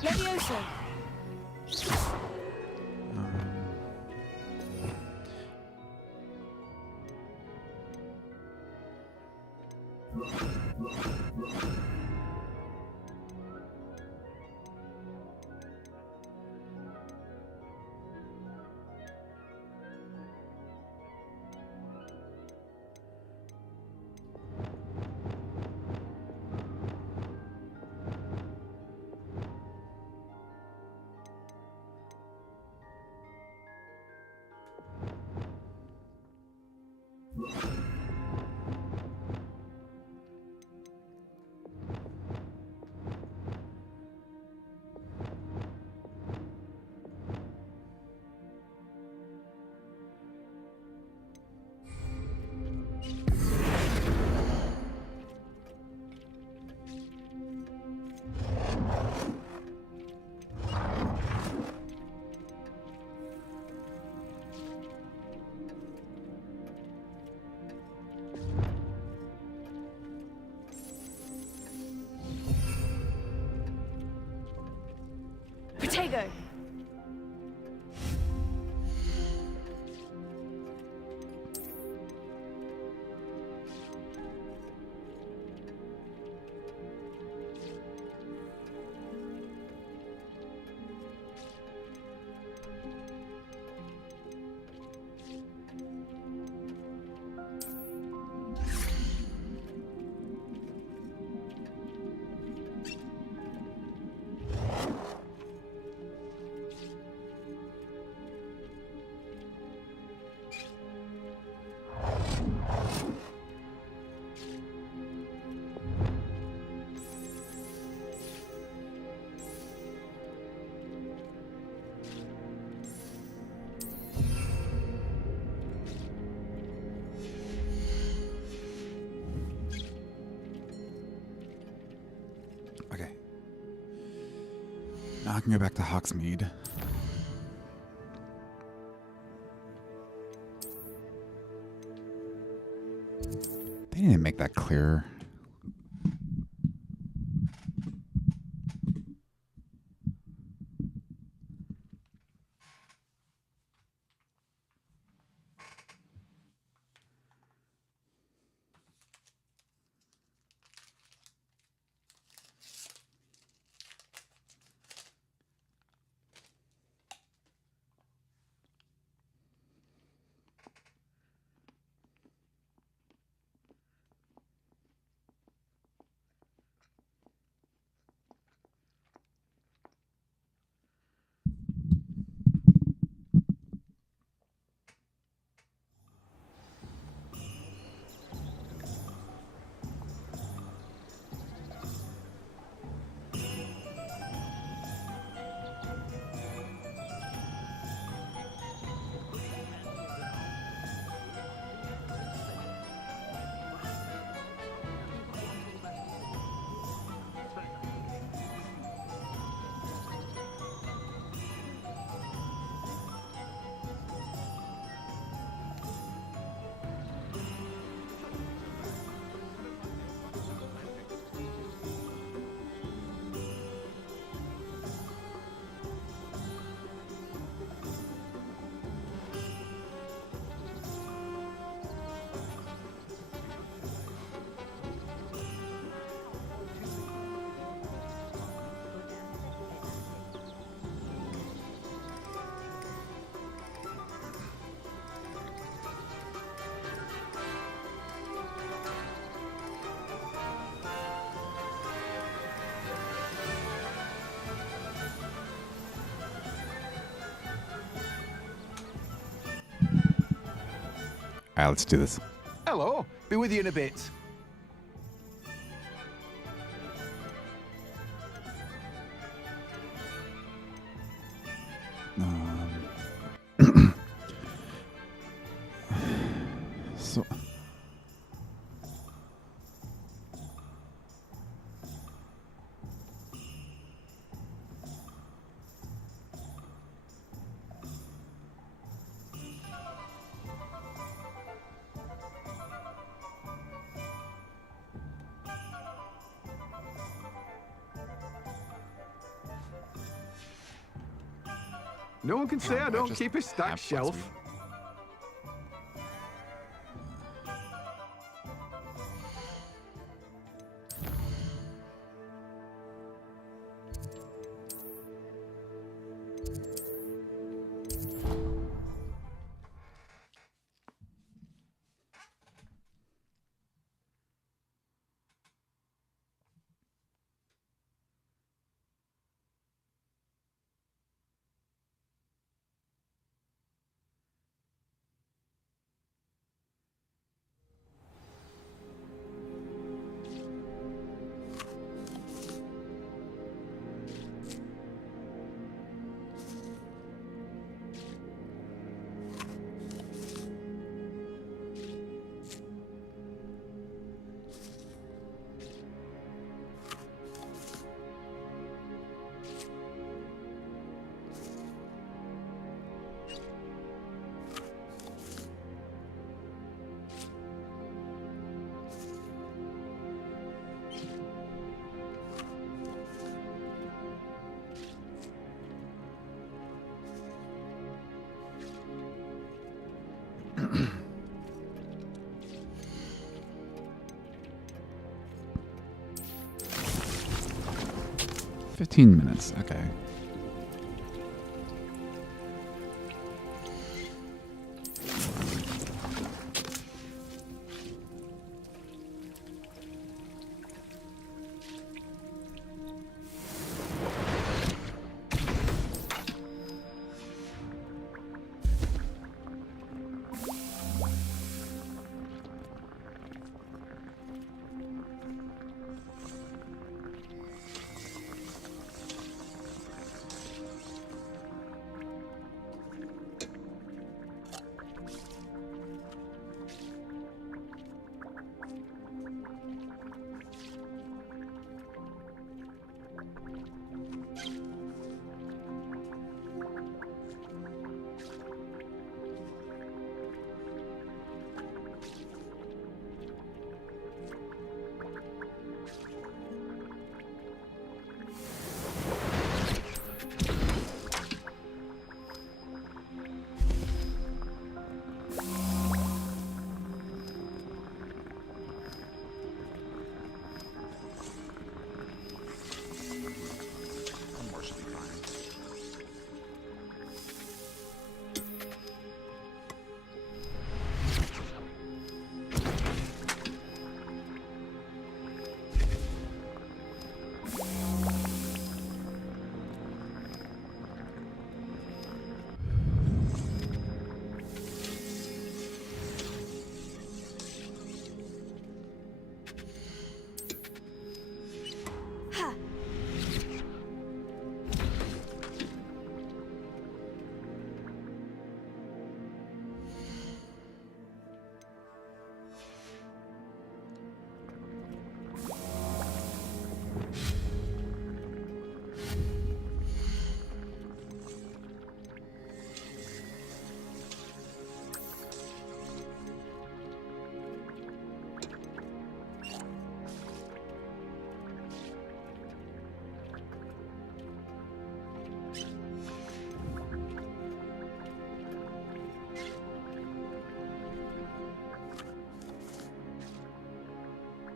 Levioso. Protego. Okay. Now I can go back to Hogsmeade. They didn't make that clear. All right, let's do this. Hello, be with you in a bit. So No one can say I don't just keep a stacked have shelf. Bugsweet. "15 minutes. Okay.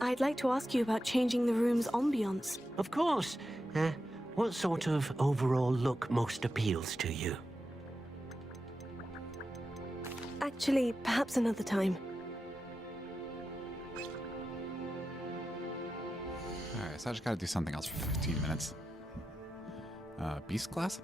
I'd like to ask you about changing the room's ambiance. Of course. What sort of overall look most appeals to you? Actually, perhaps another time. Alright, so I just gotta do something else for 15 minutes. Beast class?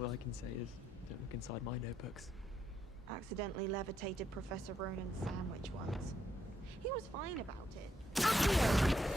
All I can say is, don't look inside my notebooks. Accidentally levitated Professor Ronan's sandwich once. He was fine about it. Accio!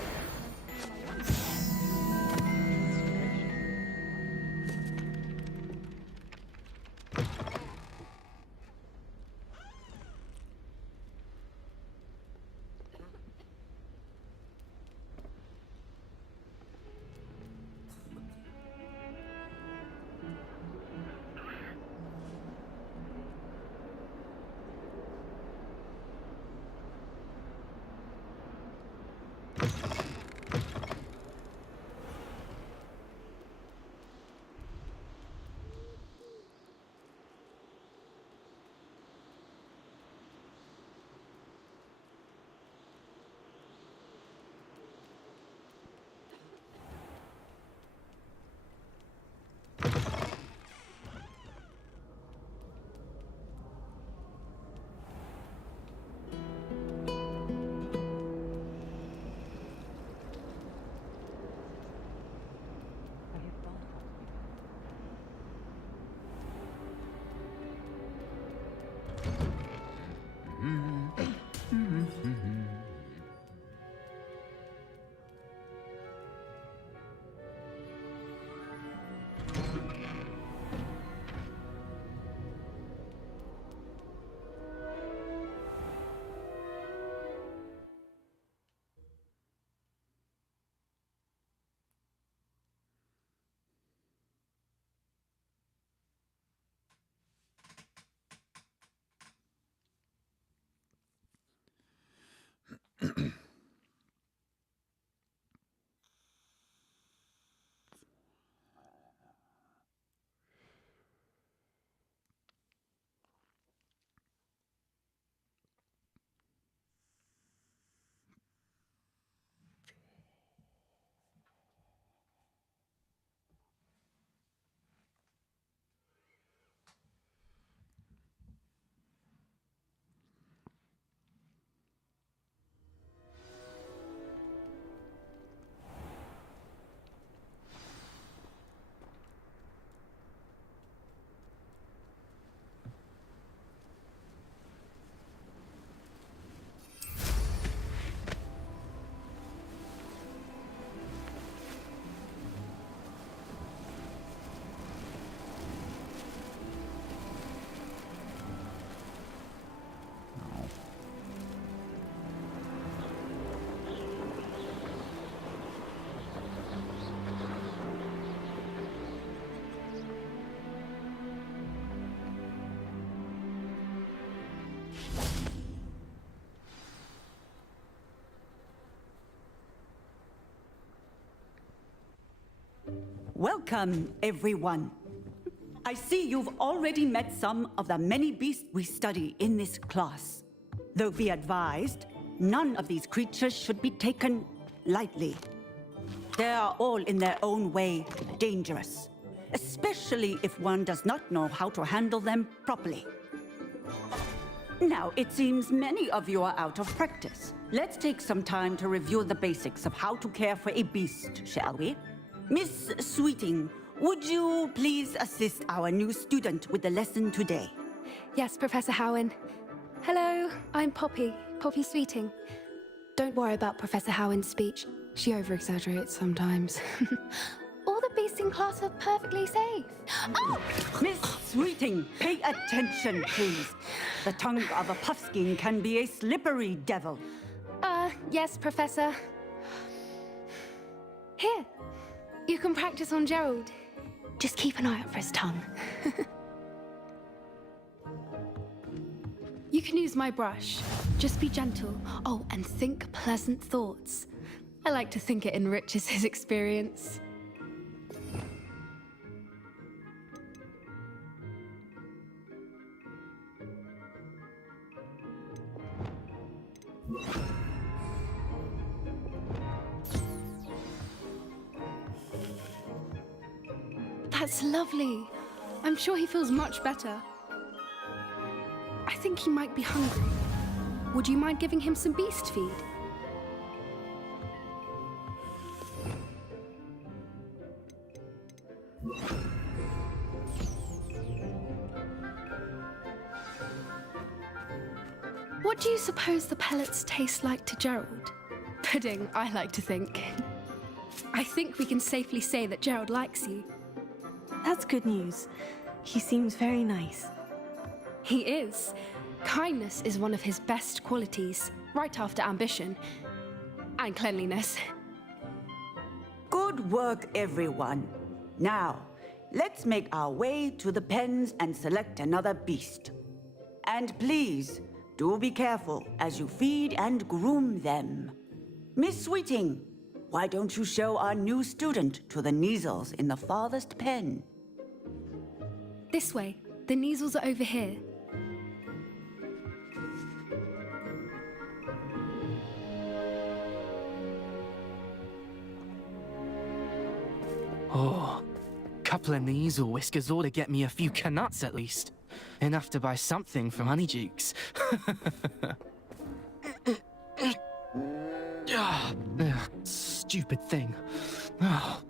Welcome, everyone. I see you've already met some of the many beasts we study in this class. Though be advised, none of these creatures should be taken lightly. They are all in their own way dangerous, especially if one does not know how to handle them properly. Now, it seems many of you are out of practice. Let's take some time to review the basics of how to care for a beast, shall we? Miss Sweeting, would you please assist our new student with the lesson today? Yes, Professor Howen. Hello, I'm Poppy Sweeting. Don't worry about Professor Howen's speech. She over-exaggerates sometimes. All the beasts in class are perfectly safe. Oh! Miss Sweeting, pay attention, please. The tongue of a puffskein can be a slippery devil. Yes, Professor. Here, you can practice on Gerald. Just keep an eye out for his tongue. You can use my brush. Just be gentle. Oh, and think pleasant thoughts. I like to think it enriches his experience. That's lovely. I'm sure he feels much better. I think he might be hungry. Would you mind giving him some beast feed? What do you suppose the pellets taste like to Gerald? Pudding, I like to think. I think we can safely say that Gerald likes you. That's good news. He seems very nice. He is. Kindness is one of his best qualities, right after ambition. And cleanliness. Good work, everyone. Now, let's make our way to the pens and select another beast. And please, do be careful as you feed and groom them. Miss Sweeting, why don't you show our new student to the Kneazles in the farthest pen? This way. The Kneazles are over here. Oh, couple of Kneazle whiskers ought to get me a few canuts at least. Enough to buy something from Honeydukes. Stupid thing. What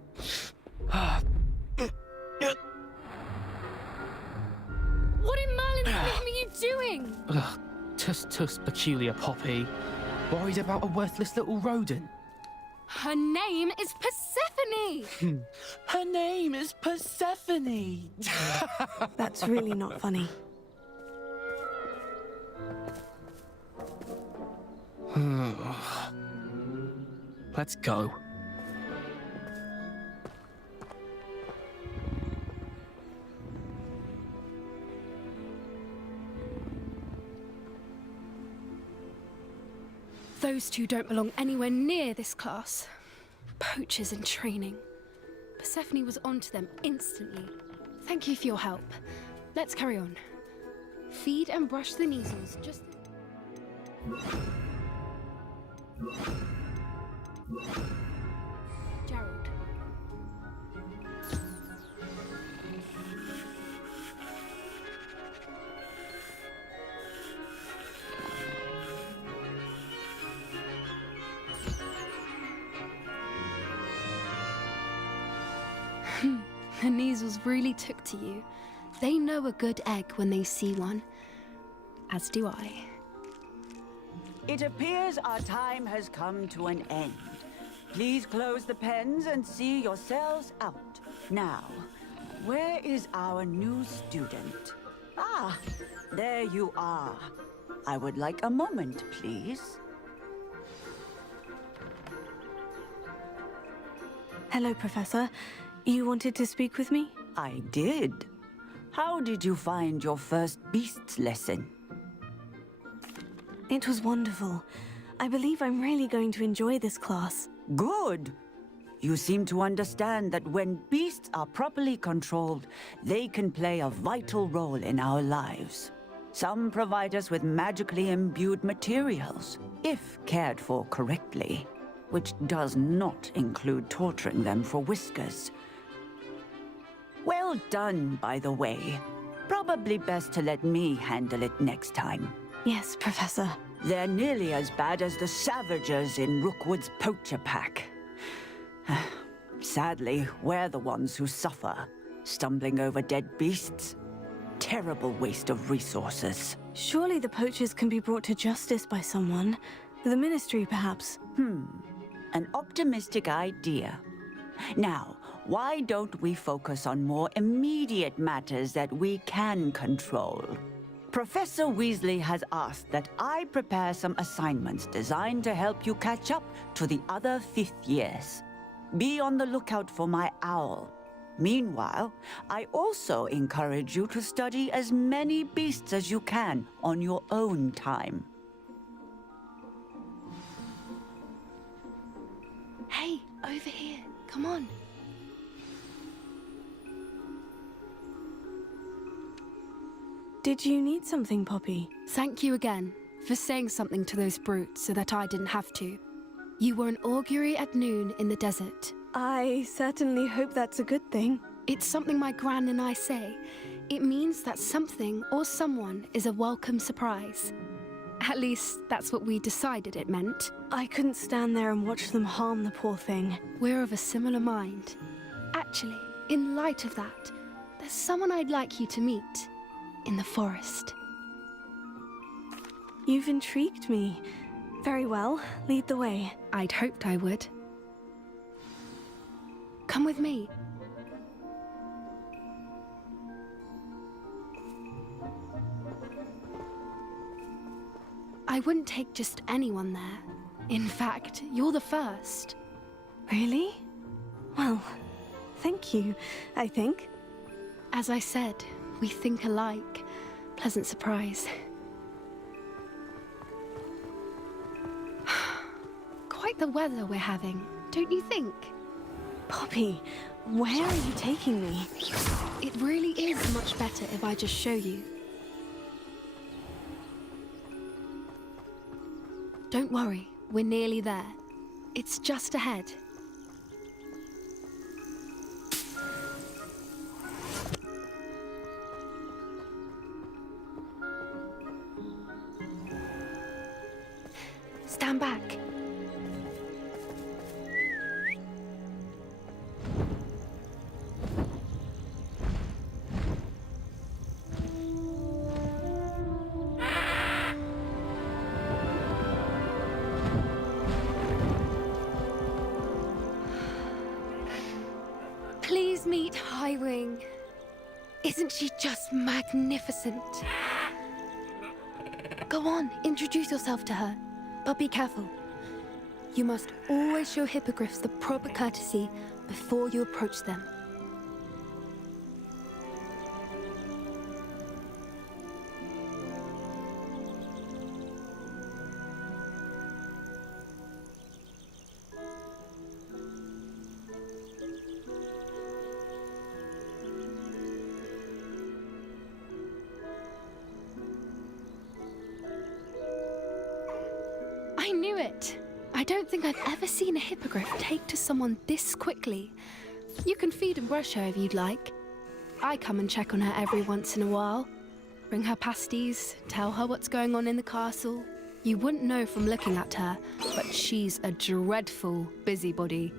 in Merlin's name are you doing? Tuss, peculiar Poppy. Worried about a worthless little rodent? Her name is Persephone! Her name is Persephone! That's really not funny. Let's go. Those two don't belong anywhere near this class. Poachers in training. Persephone was onto them instantly. Thank you for your help. Let's carry on. Feed and brush the Kneazles, just... Gerald. The Kneazles really took to you. They know a good egg when they see one. As do I. It appears our time has come to an end. Please close the pens and see yourselves out. Now, where is our new student? Ah, there you are. I would like a moment, please. Hello, Professor. You wanted to speak with me? I did. How did you find your first beasts lesson? It was wonderful. I believe I'm really going to enjoy this class. Good. You seem to understand that when beasts are properly controlled, they can play a vital role in our lives. Some provide us with magically imbued materials, if cared for correctly, which does not include torturing them for whiskers. Well done, by the way. Probably best to let me handle it next time. Yes, Professor. They're nearly as bad as the Savagers in Rookwood's poacher pack. Sadly, we're the ones who suffer, stumbling over dead beasts. Terrible waste of resources. Surely the poachers can be brought to justice by someone. The Ministry, perhaps. An optimistic idea. Now, why don't we focus on more immediate matters that we can control? Professor Weasley has asked that I prepare some assignments designed to help you catch up to the other fifth years. Be on the lookout for my owl. Meanwhile, I also encourage you to study as many beasts as you can on your own time. Hey, over here. Come on. Did you need something, Poppy? Thank you again for saying something to those brutes so that I didn't have to. You were an augury at noon in the desert. I certainly hope that's a good thing. It's something my gran and I say. It means that something or someone is a welcome surprise. At least, that's what we decided it meant. I couldn't stand there and watch them harm the poor thing. We're of a similar mind. Actually, in light of that, there's someone I'd like you to meet. In the forest. You've intrigued me. Very well, lead the way. I'd hoped I would. Come with me. I wouldn't take just anyone there. In fact, you're the first. Really? Well, thank you, I think. As I said, we think alike. Pleasant surprise. Quite the weather we're having, don't you think? Poppy, where are you taking me? It really is much better if I just show you. Don't worry, we're nearly there. It's just ahead. Stand back. Please meet Highwing. Isn't she just magnificent? Go on, introduce yourself to her. But be careful. You must always show hippogriffs the proper courtesy before you approach them. I knew it! I don't think I've ever seen a hippogriff take to someone this quickly. You can feed and brush her if you'd like. I come and check on her every once in a while. Bring her pasties, tell her what's going on in the castle. You wouldn't know from looking at her, but she's a dreadful busybody.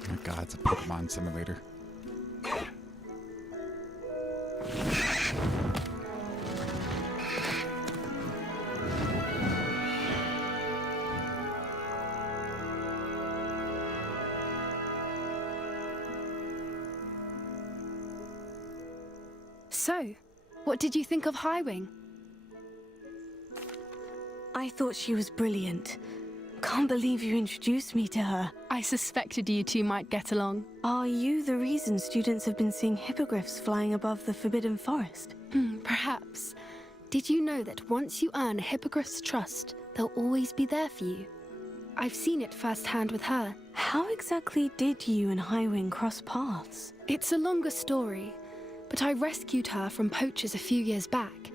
Oh my god, it's a Pokemon simulator. So, what did you think of Highwing? I thought she was brilliant. Can't believe you introduced me to her. I suspected you two might get along. Are you the reason students have been seeing hippogriffs flying above the Forbidden Forest? Perhaps. Did you know that once you earn a hippogriff's trust, they'll always be there for you? I've seen it firsthand with her. How exactly did you and Highwing cross paths? It's a longer story, but I rescued her from poachers a few years back.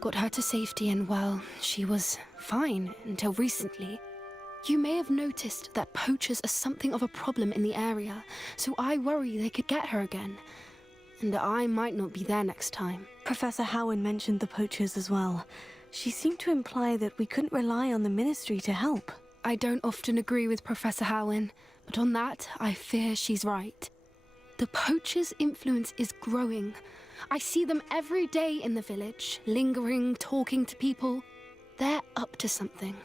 Got her to safety and, well, she was fine until recently. You may have noticed that poachers are something of a problem in the area, so I worry they could get her again. And I might not be there next time. Professor Howin mentioned the poachers as well. She seemed to imply that we couldn't rely on the Ministry to help. I don't often agree with Professor Howin, but on that, I fear she's right. The poachers' influence is growing. I see them every day in the village, lingering, talking to people. They're up to something.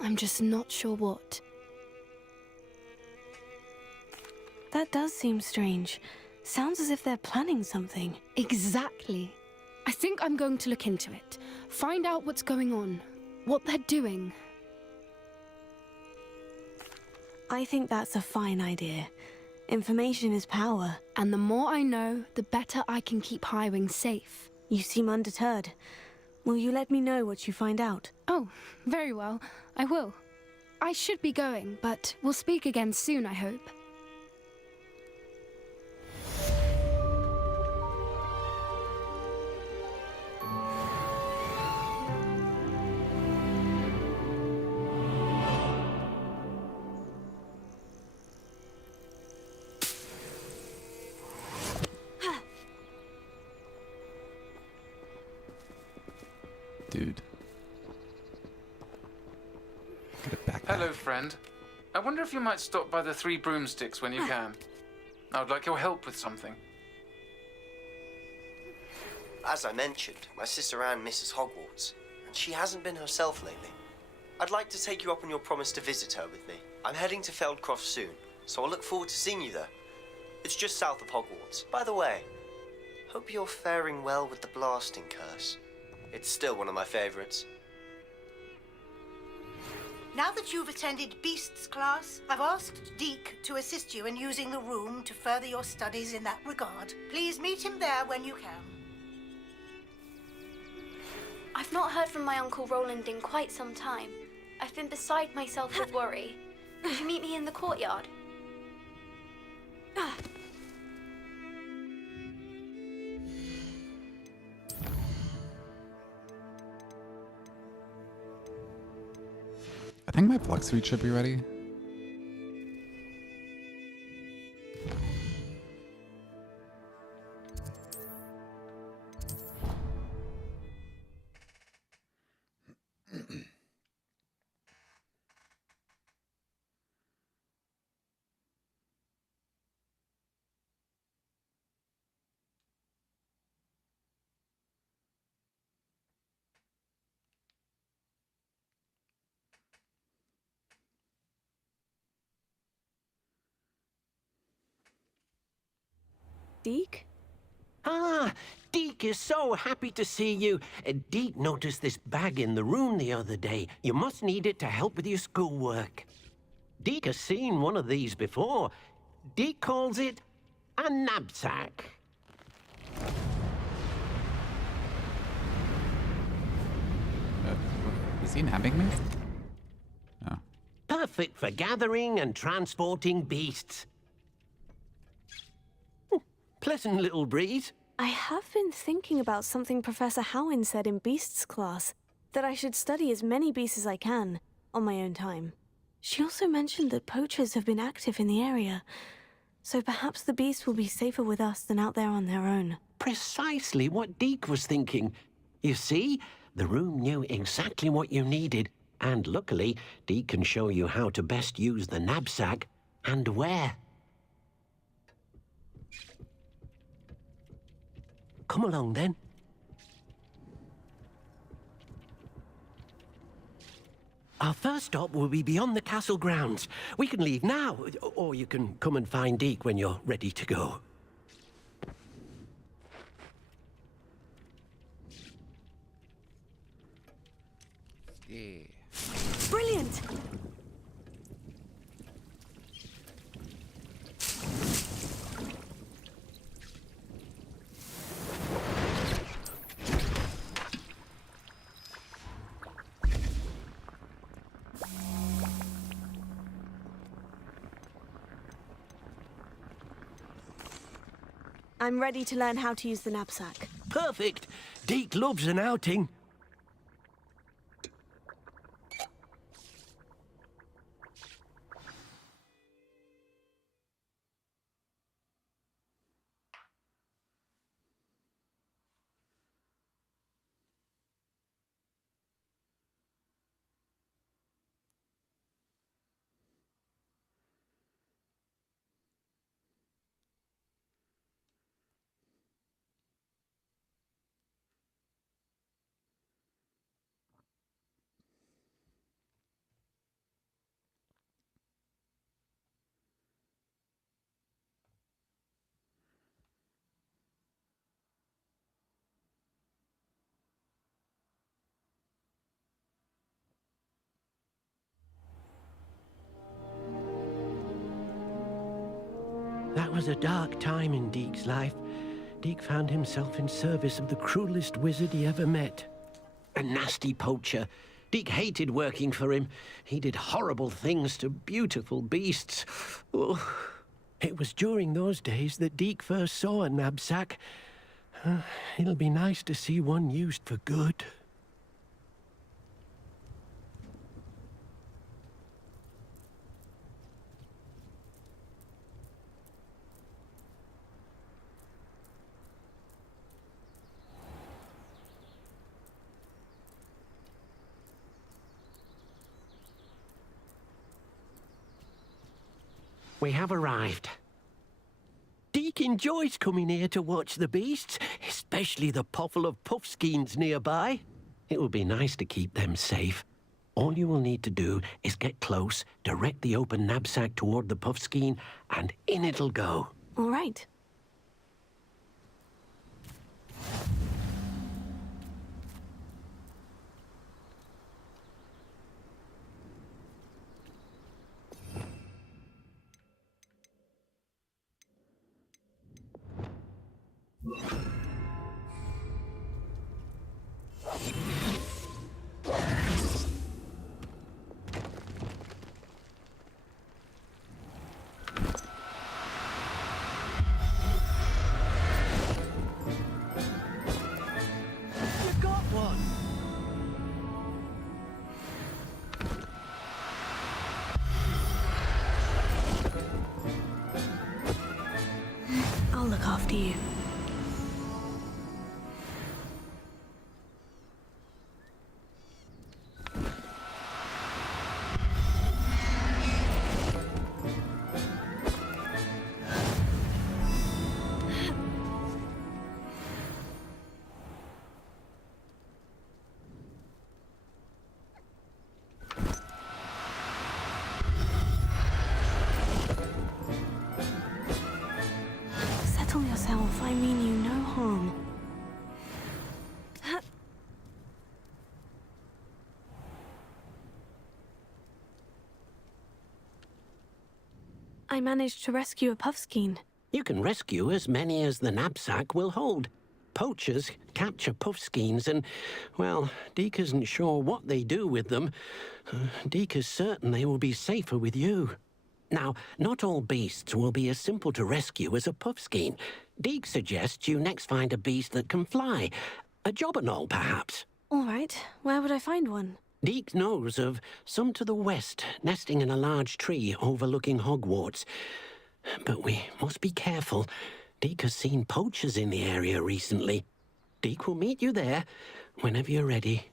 I'm just not sure what. That does seem strange. Sounds as if they're planning something. Exactly. I think I'm going to look into it. Find out what's going on, what they're doing. I think that's a fine idea. Information is power. And the more I know, the better I can keep Highwing safe. You seem undeterred. Will you let me know what you find out? Oh, very well. I will. I should be going, but we'll speak again soon, I hope. Dude. Get it back. Hello, friend. I wonder if you might stop by the Three Broomsticks when you can. I would like your help with something. as I mentioned, my sister Anne misses Hogwarts, and she hasn't been herself lately. I'd like to take you up on your promise to visit her with me. I'm heading to Feldcroft soon, so I'll look forward to seeing you there. It's just south of Hogwarts. By the way, hope you're faring well with the blasting curse. It's still one of my favorites. Now that you've attended Beasts class, I've asked Deke to assist you in using the room to further your studies in that regard. Please meet him there when you can. I've not heard from my Uncle Roland in quite some time. I've been beside myself with worry. Could you meet me in the courtyard? I think my plug suite should be ready. Deke? Ah, Deke is so happy to see you. Deke noticed this bag in the room the other day. You must need it to help with your schoolwork. Deke has seen one of these before. Deke calls it a knapsack. Is he nabbing me? Oh. Perfect for gathering and transporting beasts. Pleasant little breeze. I have been thinking about something Professor Howin said in Beasts class, that I should study as many beasts as I can, on my own time. She also mentioned that poachers have been active in the area, so perhaps the beasts will be safer with us than out there on their own. Precisely what Deke was thinking. You see, the room knew exactly what you needed, and luckily, Deke can show you how to best use the knapsack and where. Come along, then. Our first stop will be beyond the castle grounds. We can leave now, or you can come and find Deke when you're ready to go. Yeah. Brilliant! I'm ready to learn how to use the knapsack. Perfect. Deke loves an outing. That was a dark time in Deke's life. Deke found himself in service of the cruelest wizard he ever met. A nasty poacher. Deke hated working for him. He did horrible things to beautiful beasts. Oh. It was during those days that Deke first saw a knapsack. It'll be nice to see one used for good. We have arrived. Deke Dick enjoys coming here to watch the beasts, especially the potful of puffskeins nearby. It would be nice to keep them safe. All you will need to do is get close, direct the open knapsack toward the puffskein, and in it'll go. All right. You got one! I'll look after you. Settle yourself. I mean you no harm. I managed to rescue a puffskein. You can rescue as many as the knapsack will hold. Poachers capture puffskeins and, well, Deke isn't sure what they do with them. Deke is certain they will be safer with you. Now, not all beasts will be as simple to rescue as a puffskein. Deke suggests you next find a beast that can fly. A jobberknoll, perhaps. All right. Where would I find one? Deke knows of some to the west, nesting in a large tree overlooking Hogwarts. But we must be careful. Deke has seen poachers in the area recently. Deke will meet you there whenever you're ready.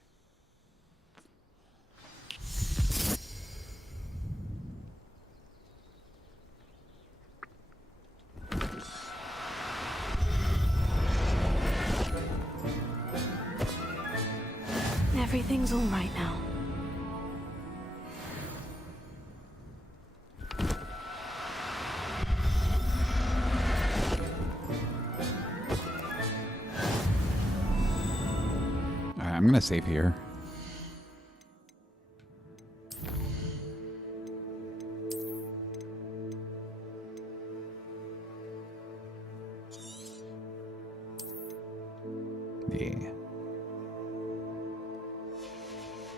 Everything's all right now. All right, I'm gonna save here. Yeah.